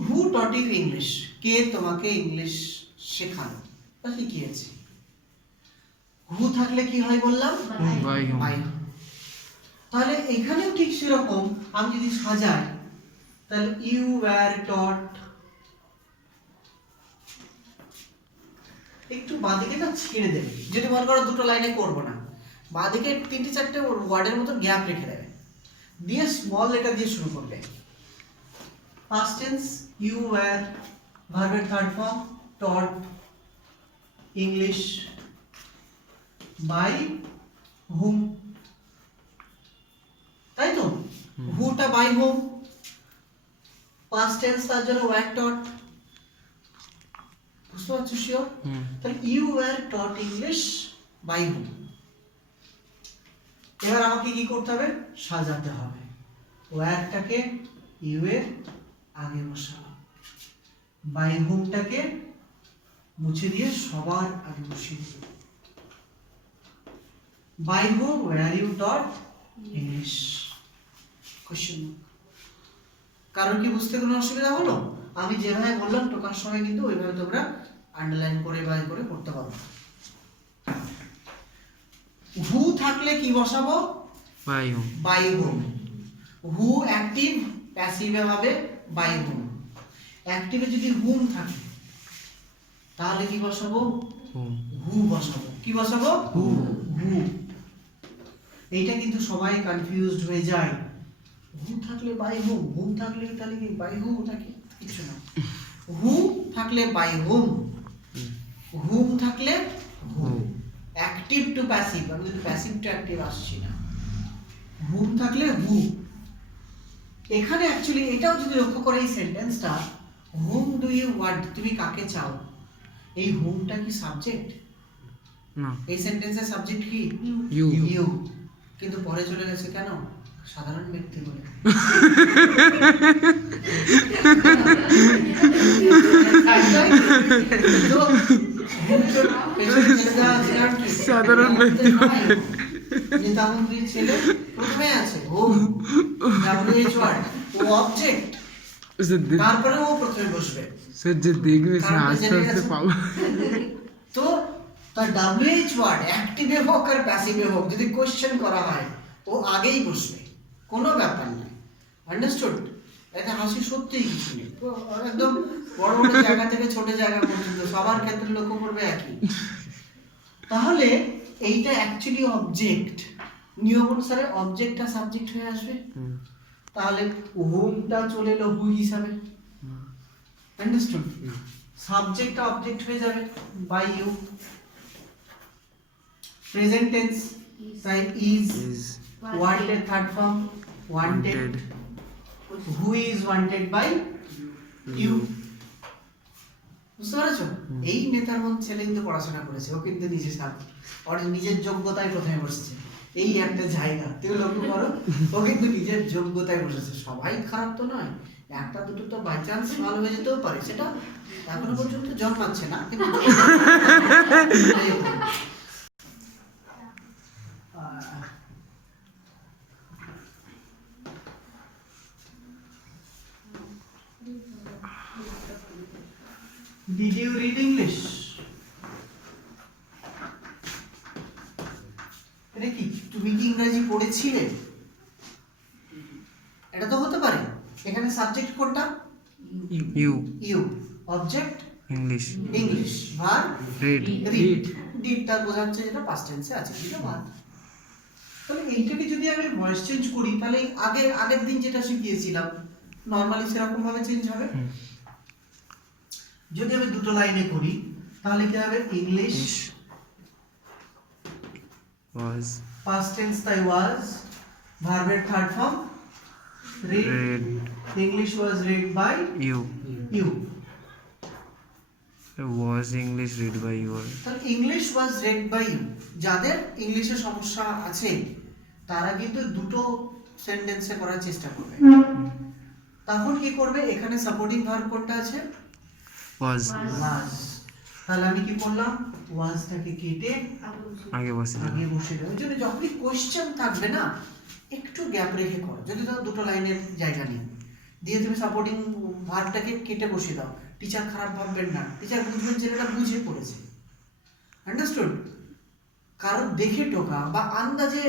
হু টট ইউ ইংলিশ, কে তোমাকে ইংলিশ শেখালো বা শিখিয়েছে? হু থাকলে কি হয় বললাম? By whom by. তাহলে এখানেও ঠিক সেরকম আমি যদি সাজাই, তাহলে ইউ ওয়্যার টট, একটু বাঁদিকে না ছেড়ে দেবে, যদি মনে করো দুটো লাইনে করবো না, বাঁদিকে 3-4টে ওয়ার্ডের মতো গ্যাপ রেখে দেবে, দিয়ে স্মল লেটার দিয়ে শুরু করবে। পাস্ট টেন্স ইউ ওয়্যার, ভার্বের third form taught English by whom, তাই তো? হুটা বাই হোম, পাস্ট টেন্স তার জন্য ওয়্যার টট, বুঝতে পারছো শিওর? তাহলে you were taught English by whom. এবার আমাকে কি করতে হবে? সাজাতে হবে। ওয়্যারটাকে ইউ এর আগে বসাবো, বাই হুমটাকে মুছে দিয়ে সবার আগে বসিয়ে দেব। By whom were you taught English? Question mark. কারণ কি বুঝতে কোনো অসুবিধা হলো? আমি যেভাবে বললাম টোকার সময় কিন্তু ওইভাবে তোমরা আন্ডারলাইন করে বাই করে করতে পারো। হু থাকলে কি বসাবো? By whom. By whom. Who active, প্যাসিভে হবে বাই হুম। অ্যাক্টিভে যদি হুম থাকে তাহলে কি বসাবো? হুম। হু বসাবো। কি বসাবো? হু। হু। এইটা কিন্তু সবাই কনফিউজড হয়ে যায়। হু থাকলে বাই হুম, হুম থাকলে তাহলে কি বাই হুম থাকে? কিছু না। হু থাকলে বাই হুম, হুম থাকলে হু। অ্যাক্টিভ টু প্যাসিভ, আমি কিন্তু প্যাসিভ টু অ্যাক্টিভ আসছি না। হুম থাকলে হু। এখানে অ্যাকচুয়ালি এটাও যদি লক্ষ্য করে এই সেন্টেন্সটা, হুম ডু ইউ ওয়ান্ট, তুমি কাকে চাও, এই হুমটা কি সাবজেক্ট? না, এই সেন্টেন্সের সাবজেক্ট কি? ইউ। ইউ। কিন্তু পরে চলে গেছে কেন? সাধারণ ব্যক্তি বলে। তো হুমটার পেছনে ছেড়ে দেওয়া আছে কারণ কি? সাধারণ ব্যক্তি বলে। নেতামন্ত্রীর ছেলে প্রথমে আছে হুম, WH ওয়ার্ড, ও অবজেক্ট, তারপরে ও প্রথমে বসবে। সে যে দেখবে সে কারণটা আস্তে জেনে আস্তে গেছে। পাবো। তো তার WH ওয়ার্ড অ্যাক্টিভে হোক আর প্যাসিভে হোক যদি কোশ্চেন করা হয় ও আগেই বসবে, কোনো ব্যাপার নয়। আন্ডারস্টুড? এটা হাসি সত্যিই কিছু নেই। তো একদম বড় বড় জায়গা থেকে ছোট জায়গা পর্যন্ত সবার ক্ষেত্রে লক্ষ্য করবে একই। তাহলে এইটা অ্যাকচুয়ালি অবজেক্ট, নিয়ম অনুসারে অবজেক্টটা সাবজেক্ট হয়ে আসবে। তাহলে হুমটা চলে এলো হু হিসাবে। আন্ডারস্টুড? সাবজেক্টটা অবজেক্ট হয়ে যাবে বাই ইউ। প্রেজেন্ট টেন্স তাই is, Is wanted third form wanted, wanted. Who is wanted by you. বুঝতে পারছো? এই নেতার মন ছেলে কিন্তু পড়াশোনা করেছে, ও কিন্তু নিজে ওর নিজের যোগ্যতায় প্রথমে বসছে। এই একটা জায়গা তুমি লক্ষ্য করো, ও কিন্তু নিজের যোগ্যতায় বসেছে। সবাই খারাপ তো নয়, একটা দুটো তো বাই চান্স ভালো হয়ে যেতেও পারে, সেটা এখনো পর্যন্ত জন্মাচ্ছে না কিন্তু Did you read English? এটা কি তুমি কি ইংরেজি পড়েছিলে? এটা তো হতে পারে। এখানে সাবজেক্ট কোনটা? You. You. Object English. English. Verb read. Read. ডিডটা বোঝাচ্ছে যেটা পাস্ট টেন্সে আছে, এটা ভার্ব। তাহলে এইটাকে যদি আমি ভয়েস চেঞ্জ করি তাহলে আগের দিন যেটা শিখিয়েছিলাম নরমালি সেরকম ভাবে চেঞ্জ হবে। যদি আমি দুটো লাইনে করি তাহলে কি হবে? ইংলিশ was past tense তাই was, ভার্বের third form read, read English was read by you. you। Was English read by you? তাহলে English was read by you, যাদের ইংলিশে সমস্যা আছে তারা কিন্তু দুটো সেন্টেন্সে করার চেষ্টা করবে। তখন কি করবে? এখানে সাপোর্টিং ভার্ব কোনটা আছে? Was was। তাহলে আমি কি করলাম? ওয়াজটাকে কেটে আগে বসে আগে বসে দেবো। ওই জন্য যখনই কোশ্চেন থাকবে না একটু গ্যাপ রেখে করো। যদি ধরো দুটো লাইনের জায়গা নেই দিয়ে তুমি সাপোর্টিং ভার্বটাকে কেটে বসিয়ে দাও, টিচার খারাপ ভাববেন না, টিচার বুঝবেন ছেলেটা বুঝে পড়েছে। আন্ডারস্টুড? কারণ দেখে টোকা বা আন্দাজে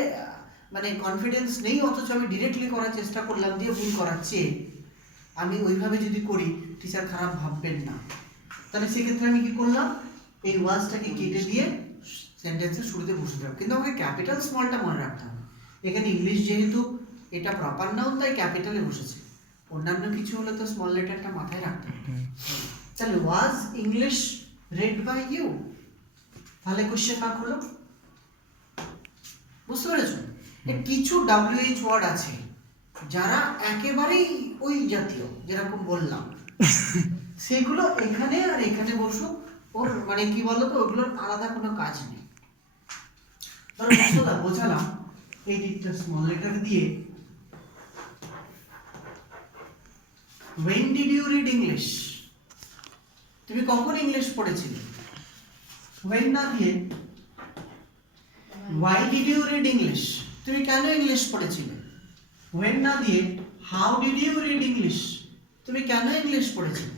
মানে কনফিডেন্স নেই অথচ আমি ডিরেক্টলি করার চেষ্টা করলাম দিয়ে ভুল করার চেয়ে আমি ওইভাবে যদি করি টিচার খারাপ ভাববেন না। তাহলে সেক্ষেত্রে আমি কি করলাম? এই ওয়াজটাকে কেটে দিয়ে সেন্টেন্সের শুরুতে বসে যাবো। কিন্তু আমাকে ক্যাপিটাল স্মলটা মনে রাখতে হবে। এখানে ইংলিশ যেহেতু এটা প্রপার নাউন তাই ক্যাপিটালে বসেছে, অন্যান্য কিছু হলে তো স্মল লেটারটা মাথায় রাখতে হবে। তাহলে was English read by you, তাহলে কোশ্চেন মার্ক হলো। বুঝতে পেরেছো? এর কিছু WH ওয়ার্ড আছে যারা একেবারেই ওই জাতীয় যেরকম বললাম সেগুলো এখানে আর এখানে বসুক, ওর মানে কি বলতো ওগুলোর আলাদা কোনো কাজ নেই। ধরো মশলা বোঝালাম এই দিকটা স্মল লেটার দিয়ে, when did you read English? তুমি কখন ইংলিশ পড়েছিলে? when না দিয়ে why did you read English? তুমি কেন ইংলিশ পড়েছিলে? when না দিয়ে how did you read English? তুমি কেন ইংলিশ পড়েছিলে?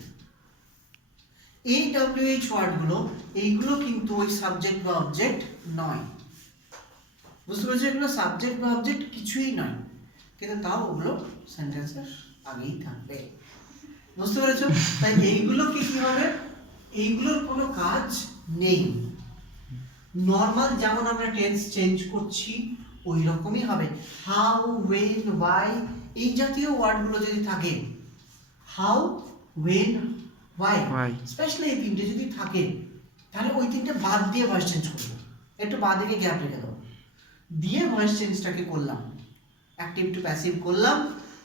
এই WH ওয়ার্ডগুলো এইগুলো কিন্তু ওই সাবজেক্ট বা অবজেক্ট নয়, বুঝতে পেরেছো? এগুলো সাবজেক্ট বা অবজেক্ট কিছুই নয়, কিন্তু তাও ওগুলো সেন্টেন্সের আগেই থাকবে, বুঝতে পেরেছো? তাই এইগুলো কি হবে, এইগুলোর কোনো কাজ নেই। নর্মাল যেমন আমরা টেন্স চেঞ্জ করছি ওই রকমই হবে। হাউ, ওয়েন, ওয়াই এই জাতীয় ওয়ার্ডগুলো যদি থাকে, how, when, Why? Why specially এই তিনটে যদি থাকে, তাহলে ওই তিনটে বাদ দিয়ে ভয়েস চেঞ্জ করবো। একটু বাদ দিকে গ্যাপ রেখে দেবো, দিয়ে ভয়েস চেঞ্জটাকে করলাম, অ্যাক্টিভ টু প্যাসিভ করলাম।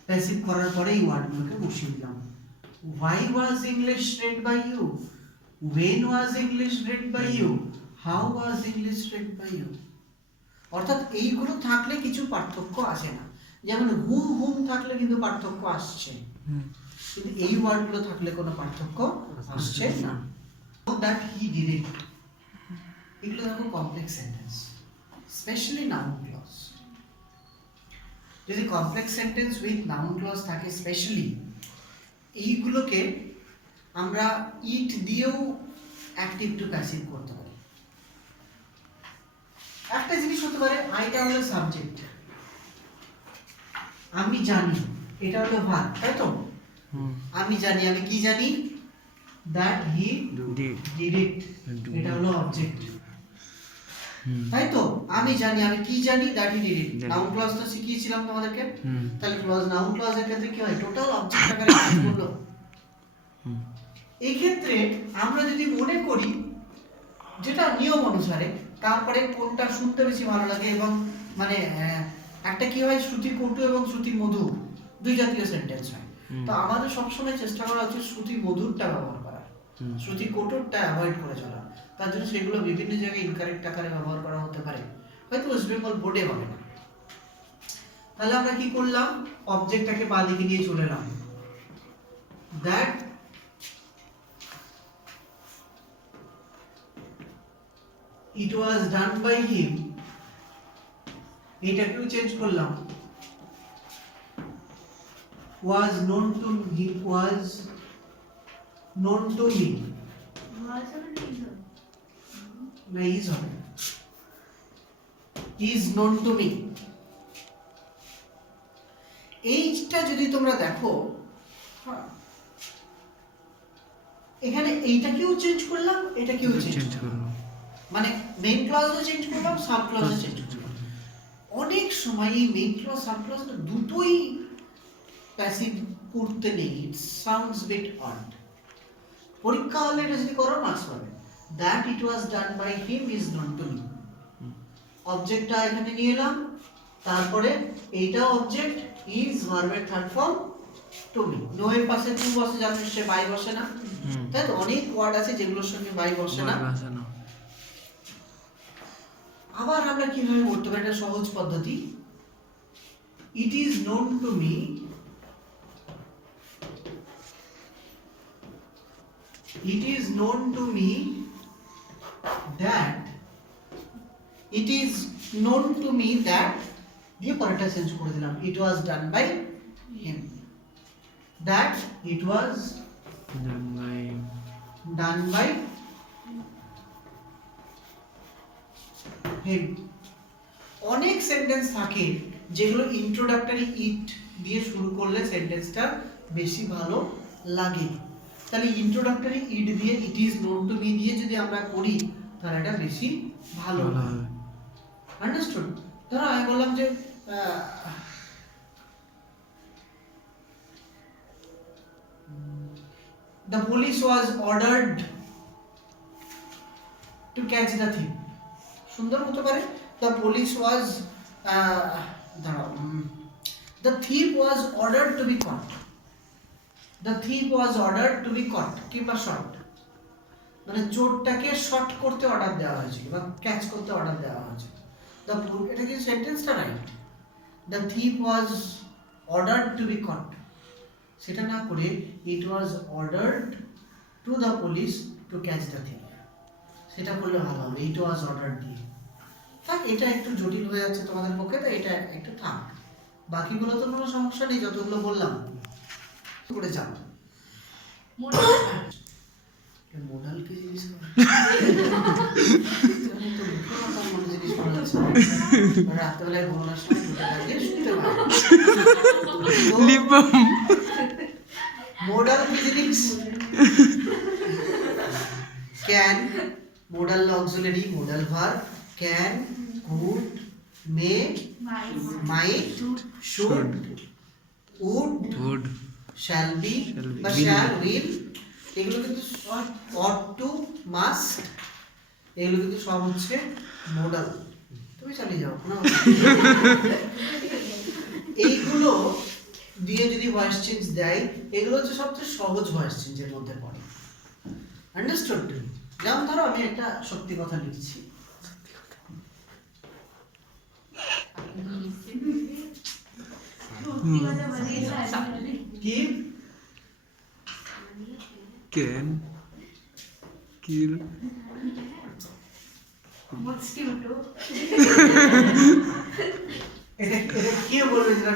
প্যাসিভ করার পরে এই ওয়ার্ডগুলোকে বসিয়ে দিলাম। Why was English read by you? When was English read by you? How was English read by you? অর্থাৎ এইগুলো থাকলে কিছু পার্থক্য আসে না। যেমন হুম থাকলে কিন্তু পার্থক্য আসছে, কিন্তু এই ওয়ার্ডগুলো থাকলে কোনো পার্থক্য আসছে না। দ্যাট হি ডিড ইট, এগুলো দেখো complex sentence, specially noun clause. যদি complex sentence with noun clause থাকে স্পেশালি, এইগুলোকে আমরা ইট দিয়েও অ্যাক্টিভ টু প্যাসিভ করতে পারি। একটা জিনিস হতে পারে, আইটা হলো সাবজেক্ট, আমি জানি এটা হলো ভার্ব, তাই তো? আমি জানি, আমি কি জানি? দ্যাট হি ডিড ইট, এটা হলো অবজেক্ট, তাই তো? আমি জানি, আমি কি জানি? That he did it. Noun clause তো শিখিয়েছিলাম তোমাদেরকে, তাহলে ক্লজ নাউন ক্লজের ক্ষেত্রে কি হয়? টোটাল অবজেক্ট আকারে কাজ করলো। এই ক্ষেত্রে আমরা যদি মনে করি যেটা নিয়ম অনুসারে, তারপরে কোনটা শুনতে বেশি ভালো লাগে, এবং মানে একটা কি হয়, শ্রুতি কটু এবং শ্রুতি মধুর দুই জাতীয় সেন্টেন্স হয়। তো আমাদের সবসময় চেষ্টা করা উচিত শ্রুতি মধুরটা ব্যবহার করা, শ্রুতি কটুরটা অ্যাভয়েড করে চলা। তার জন্য সেগুলো বিভিন্ন জায়গায় ইনকারেক্ট আকারে ব্যবহার করা হতে পারে, হয়তো ওয়েস্ট বেঙ্গল বোর্ডে হবে না। তাহলে আমরা কি করলাম, অবজেক্টটাকে বাঁ দিকে নিয়ে চলে এলাম। That it was done by him, এটাকেও চেঞ্জ করলাম, was known to him, was known to him, না is হবে, is known to me। এইটা যদি তোমরা দেখো, এখানে এইটাকেও চেঞ্জ করলাম, এটাকেও চেঞ্জ করলাম, মানে মেইন ক্লজও চেঞ্জ করলাম, সাব ক্লজও চেঞ্জ করলাম। অনেক সময় এই মেইন ক্লজ সাব ক্লজ দুটোই প্যাসিভ করতে নেই, ইট সাউন্ডস বিট অড। পরীক্ষা হলে এটা যদি করো মার্কস পাবে। That it was done by him is not to me, অবজেক্টটা এখানে নিয়ে এলাম, তারপরে এইটা অবজেক্ট, ইজ ভার্বের third form to me. No এর পাশে টু বসে, জানো সে বাই বসে না, তাই তো? অনেক ওয়ার্ড আছে যেগুলোর সঙ্গে বাই বসে না। আবার আমরা কিভাবে করতে পারি, এটা সহজ পদ্ধতি। It is known to me, it is known to me that, it is known to me that দিয়ে পরেরটা চেঞ্জ করে দিলাম, it was done by him, that it was done by him। অনেক সেন্টেন্স থাকে যেগুলো ইন্ট্রোডাক্টরি ইট দিয়ে শুরু করলে সেন্টেন্সটা বেশি ভালো লাগে। তাহলে ইন্ট্রোডাক্টরি ইট দিয়ে, it is known to me দিয়ে যদি আমরা করি, তাহলে এটা বেশি ভালো হবে। আন্ডারস্টুড? ধরো আমি বললাম যে the police was ordered to catch the thief, সুন্দর হতে পারে। the police was The thief was ordered to be caught. The thief was ordered to be caught. Keep a shot. মানে চোরটাকে শট করতে অর্ডার দেওয়া হয়েছিল বা ক্যাচ করতে order দেওয়া হয়েছিল। এটা কি সেন্টেন্সটা right? The thief was ordered to be caught. সেটা না করে it was ordered to the police to catch the thief. সেটা করলে ভালো হবে, it was ordered দিয়ে। থাক, এটা একটু জটিল হয়ে যাচ্ছে তোমাদের পক্ষে, তাই এটা একটু থাক। বাকিগুলো তো কোনো সমস্যা নেই, যতগুলো বললাম করে যাও। মোডাল কি জিনিস? রাত্রেবেলায় ঘুমানোর সময় দুটো লাগিয়ে শুতে পারে। লিপম মোডাল কি জিনিস? Can, modal auxiliary, modal verb, can, could, may, might, should, would, would shall be বা will. শ্যাল, উইল, এগুলো কিন্তু সব অট টু, মাস্ট, এগুলো কিন্তু সব হচ্ছে মোডাল। তুমি চালিয়ে যাও না। এইগুলো দিয়ে যদি ভয়েস চেঞ্জ দেয়, এগুলো হচ্ছে সবচেয়ে সহজ ভয়েস চেঞ্জের মধ্যে পড়ে। আন্ডারস্টুড? যেমন ধরো আমি একটা সত্যি কথা লিখছি, কি can kill এটা কি বলবে যেটা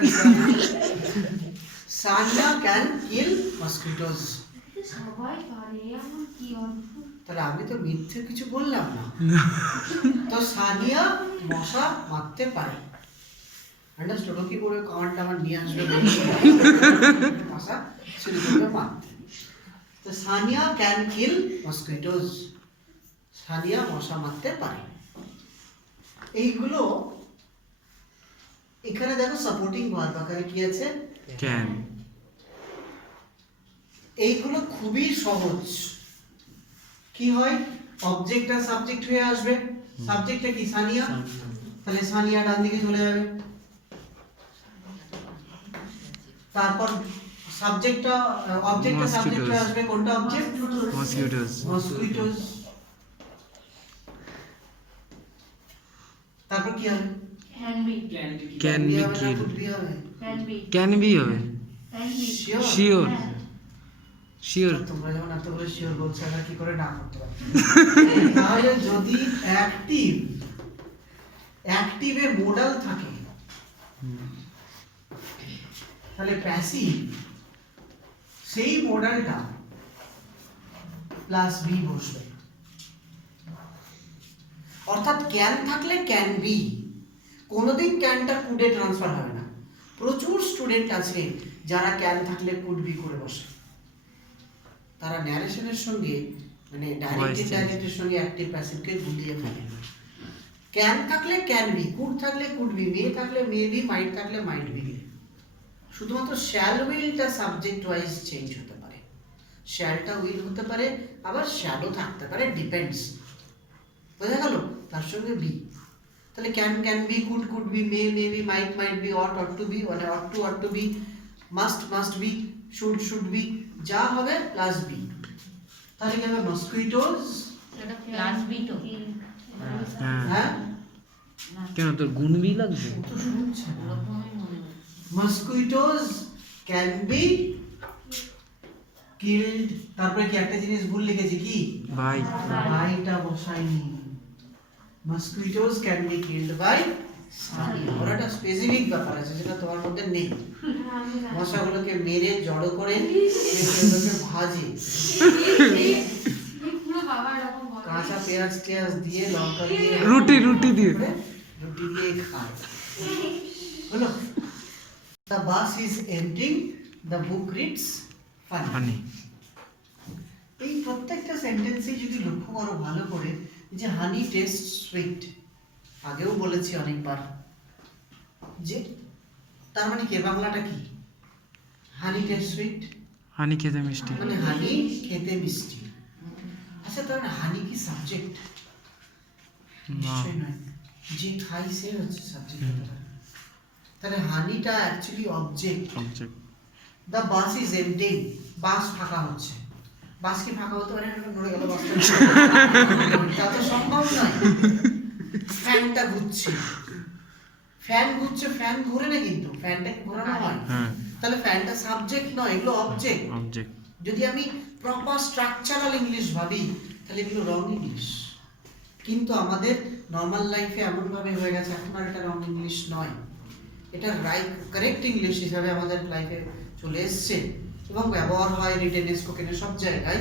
সানিয়া ক্যান কিল মসকিটোস। সবাই পারে, এমন কি অদ্ভুত। তাহলে আমি তো মিথ্যে কিছু বললাম না। তো সানিয়া মশা মারতে পারে। আন্ডারস্টুড? কি করে কমান্ডটা আমার নিয়ে আসবে, মশা শুরু করবে মারতে। তো সানিয়া ক্যান কিল মসকিটোস, সানিয়া মশা মারতে পারে। এইগুলো এখানে দেখো সাপোর্টিং ভার্ব আকারে কি আছে? can এইগুলো খুবই সহজ। কি হয়, অবজেক্ট আর সাবজেক্ট হয়ে আসবে। সাবজেক্টটা কি? সানিয়া, তাহলে সানিয়া ডান দিকে চলে যাবে। তারপর সাবজেক্টটা অবজেক্টটা সাবজেক্ট হয়ে আসবে। কোনটা অবজেক্ট? mosquitoes মসকিটোস। তারপর কি হবে? Can be, can be হবে না, killed could be হবে? can be, can be হবে can be. Sure? sure হ্যাঁ। sure তোমরা যখন এতগুলো শিওর বলছো, আমরা কি করে না করতে পারবো? তাহলে যদি অ্যাক্টিভে মোডাল থাকে, তাহলে প্যাসিভ সেই মোডালটা প্লাস বি বসবে। অর্থাৎ ক্যান থাকলে ক্যান বি, কোনোদিন ক্যানটা কুডে ট্রান্সফার হবে না। প্রচুর স্টুডেন্ট আছে যারা ক্যান থাকলে কুড বি করে বসে। তারা ন্যারেশনের সঙ্গে মানে ডাইরেক্ট Voice change. ইনডাইরেক্টের সঙ্গে অ্যাক্টিভ প্যাসিভকে গুলিয়ে ফেলে। ক্যান থাকলে ক্যান বি, কুড থাকলে কুড বি, মে থাকলে মে বি, মাইট থাকলে মাইট বি। শুধুমাত্র শ্যাল উইলটা সাবজেক্ট ওয়াইজ চেঞ্জ হতে পারে। শ্যালটা উইল হতে পারে, আবার শ্যালও থাকতে পারে, ডিপেন্ডস। বোঝা গেল? তার সঙ্গে বি। তাহলে can can be, could could be, may may be, might might be, ought to be, মানে ought to be, must be, should be, যা হবে প্লাস বি। তাহলে কি হবে? মসকিটোস। এটা প্লাস বি তো। হ্যাঁ হ্যাঁ, কেন তোর গুণ বি লাগবে? তো শুনছে না। ওরকমই মনে হচ্ছে। Mosquitoes can be killed. তারপরে কি একটা জিনিস ভুল লিখেছি, কি? ভাই বাইটা বসাইনি। Mosquitoes can be killed by Sania. ওর একটা স্পেসিফিক ব্যাপার আছে যেটা তোমার মধ্যে নেই। মশাগুলোকে মেরে জড়ো করে সেগুলোকে ভাজে, পুরো বাবা এরকম বলে। কাঁচা পেঁয়াজ টেয়াজ দিয়ে, লঙ্কা দিয়ে, রুটি দিয়ে রুটি দিয়ে খায়। হলো? The bus is emptying, the book reads funny. Funny এই প্রত্যেকটা সেন্টেন্সে যদি লক্ষ্য করো ভালো করে, যে হানি টেস্ট সুইট, আগেও বলেছি অনেকবার, যে তার মানে কি বাংলাটা কি? হানি টেস্ট সুইট হানি খেতে মিষ্টি মানে হানি খেতে মিষ্টি। আচ্ছা, তার মানে হানি কি সাবজেক্ট? না নিশ্চয়ই নয়। যে খাই সে হচ্ছে সাবজেক্ট। তাহলে হানিটা actually object. Object. The bus is empty, bus ফাঁকা হচ্ছে। বাস কি ফাঁকা হতে পারে? এটা নড়ে গেল বাসটা, তা তো সম্ভব নয়। ফ্যানটা ঘুরছে, ফ্যান ঘুরছে, ফ্যান ঘুরে না, কিন্তু ফ্যানটাকে ঘোরানো হয়। হ্যাঁ তাহলে ফ্যানটা সাবজেক্ট নয়, এগুলো অবজেক্ট। অবজেক্ট। যদি আমি প্রপার স্ট্রাকচারাল ইংলিশ ভাবি তাহলে এগুলো রং ইংলিশ। কিন্তু আমাদের নর্মাল লাইফে এমনভাবে হয়ে গেছে এখন আর এটা রং ইংলিশ নয়, এটা রাইট কারেক্ট ইংলিশ হিসাবে আমাদের লাইফে চলে এসছে এবং ব্যবহার হয় রিটেনে, স্পোকেনে, সব জায়গায়।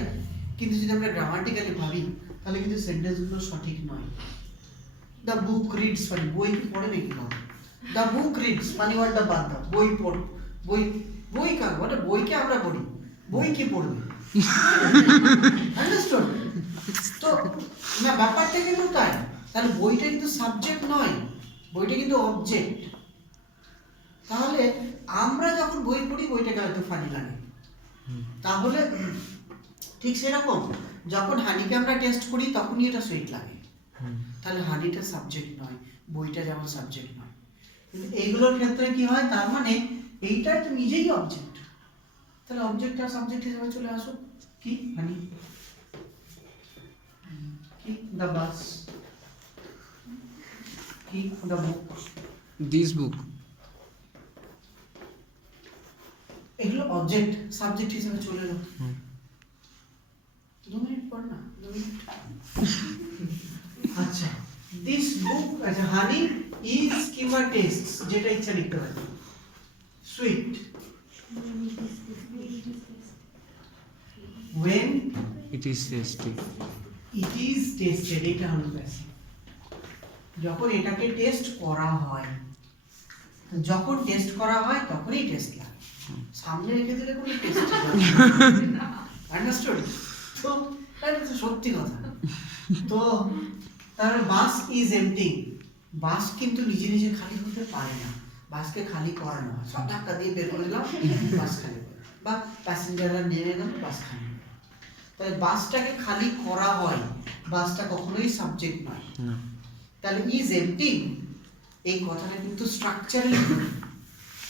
কিন্তু যদি আমরা গ্রামাটিক্যালি ভাবি তাহলে কিন্তু সেন্টেন্সগুলো সঠিক নয়। দ্য বুক রিডস মানে বই পড়ে নাকি না? দ্য বুক রিডস মানে ওয়ার্ডটা বাদ দাও, বই পড়, বই বই কার মানে বইকে আমরা পড়ি, বই কি পড়বে? আন্ডারস্টুড? তো না, ব্যাপারটা কিন্তু তাই। তাহলে বইটা কিন্তু সাবজেক্ট নয়, বইটা কিন্তু অবজেক্ট। তাহলে আমরা যখন বই পড়ি বইটাকে হয়তো ফানি লাগে। তাহলে ঠিক সেরকম যখন হানিকে আমরা টেস্ট করি তখনই এটা সুইট লাগে। তাহলে হানিটা সাবজেক্ট নয়, বইটা যেমন সাবজেক্ট নয়। কিন্তু এইগুলোর ক্ষেত্রে কি হয়, তার মানে এইটা তো নিজেই অবজেক্ট। তাহলে অবজেক্ট আর সাবজেক্ট হিসেবে চলে আসো। কি হানি, কি দ্য বাস, কি দ্য বুক, দিস বুক। এগুলো অবজেক্ট, সাবজেক্ট হিসেবে চলে এলো। 2 মিনিট পর না, 2 মিনিট। আচ্ছা, দিস বুক, আচ্ছা হানি ইজ কিংবা টেস্টস, যেটা ইচ্ছা লিখতে পারি। Sweet, when it is tasty. it is tested, এটা হলো প্যাসিভ। যখন এটাকে টেস্ট করা হয়, তো যখন টেস্ট করা হয় তখনই টেস্ট লাগে। সামনে রেখে দিলে কোনো টেস্ট লাগে না। আন্ডারস্টুড? তো এটা তো সত্যি কথা। তো তার বাস ইজ এমপ্টি, বাস কিন্তু নিজে নিজে খালি হতে পারে না, বাসকে খালি করানো হয়। সব ধাক্কা দিয়ে বের করে দিলাম, বাস খালি করে, বা প্যাসেঞ্জাররা নেমে গেল, বাস খালি। তাহলে বাসটাকে খালি করা হয়, বাসটা কখনোই সাবজেক্ট নয়। না। তাহলে ইজ এমপ্টি এই কথাটা কিন্তু স্ট্রাকচারালি,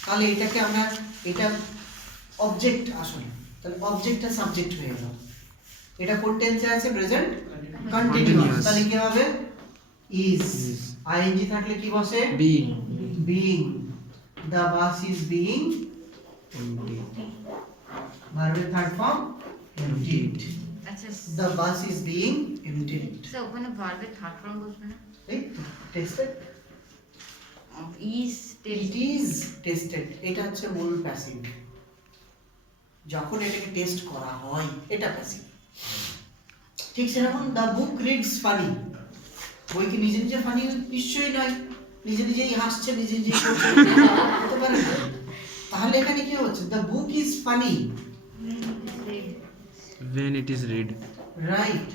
তাহলে এটাকে আমরা, এটা অবজেক্ট আসলে, তাহলে অবজেক্টটা সাবজেক্ট হয়ে গেল। এটা কোন টেন্সে আছে? Present continuous. Continuous। তাহলে কি হবে? ইজ। আইএনজি থাকলে কি বসে? Being. Being. The bus is being, ভার্বের থার্ড ফর্ম এমপ্টিড। আচ্ছা the bus is being emptied. Sir ওখানে ভার্বের থার্ড ফর্ম বসবে না? এই তো tested, is it is tested, এটা হচ্ছে মূল প্যাসিভ। যখন এটাকে টেস্ট করা হয় এটা প্যাসিভ। ঠিক সেরকম দ্য বুক রিডস ফানি, বই কি নিজে নিজে ফানি? নিশ্চয়ই নয়, নিজে নিজেই হাসছে, নিজে নিজেই করছে, হতে পারে না। তাহলে এখানে কি হচ্ছে? The book is funny, when it is read। Right,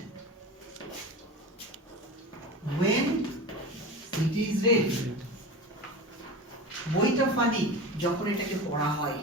when it is read। বইটা ফানি যখন এটাকে পড়া হয়।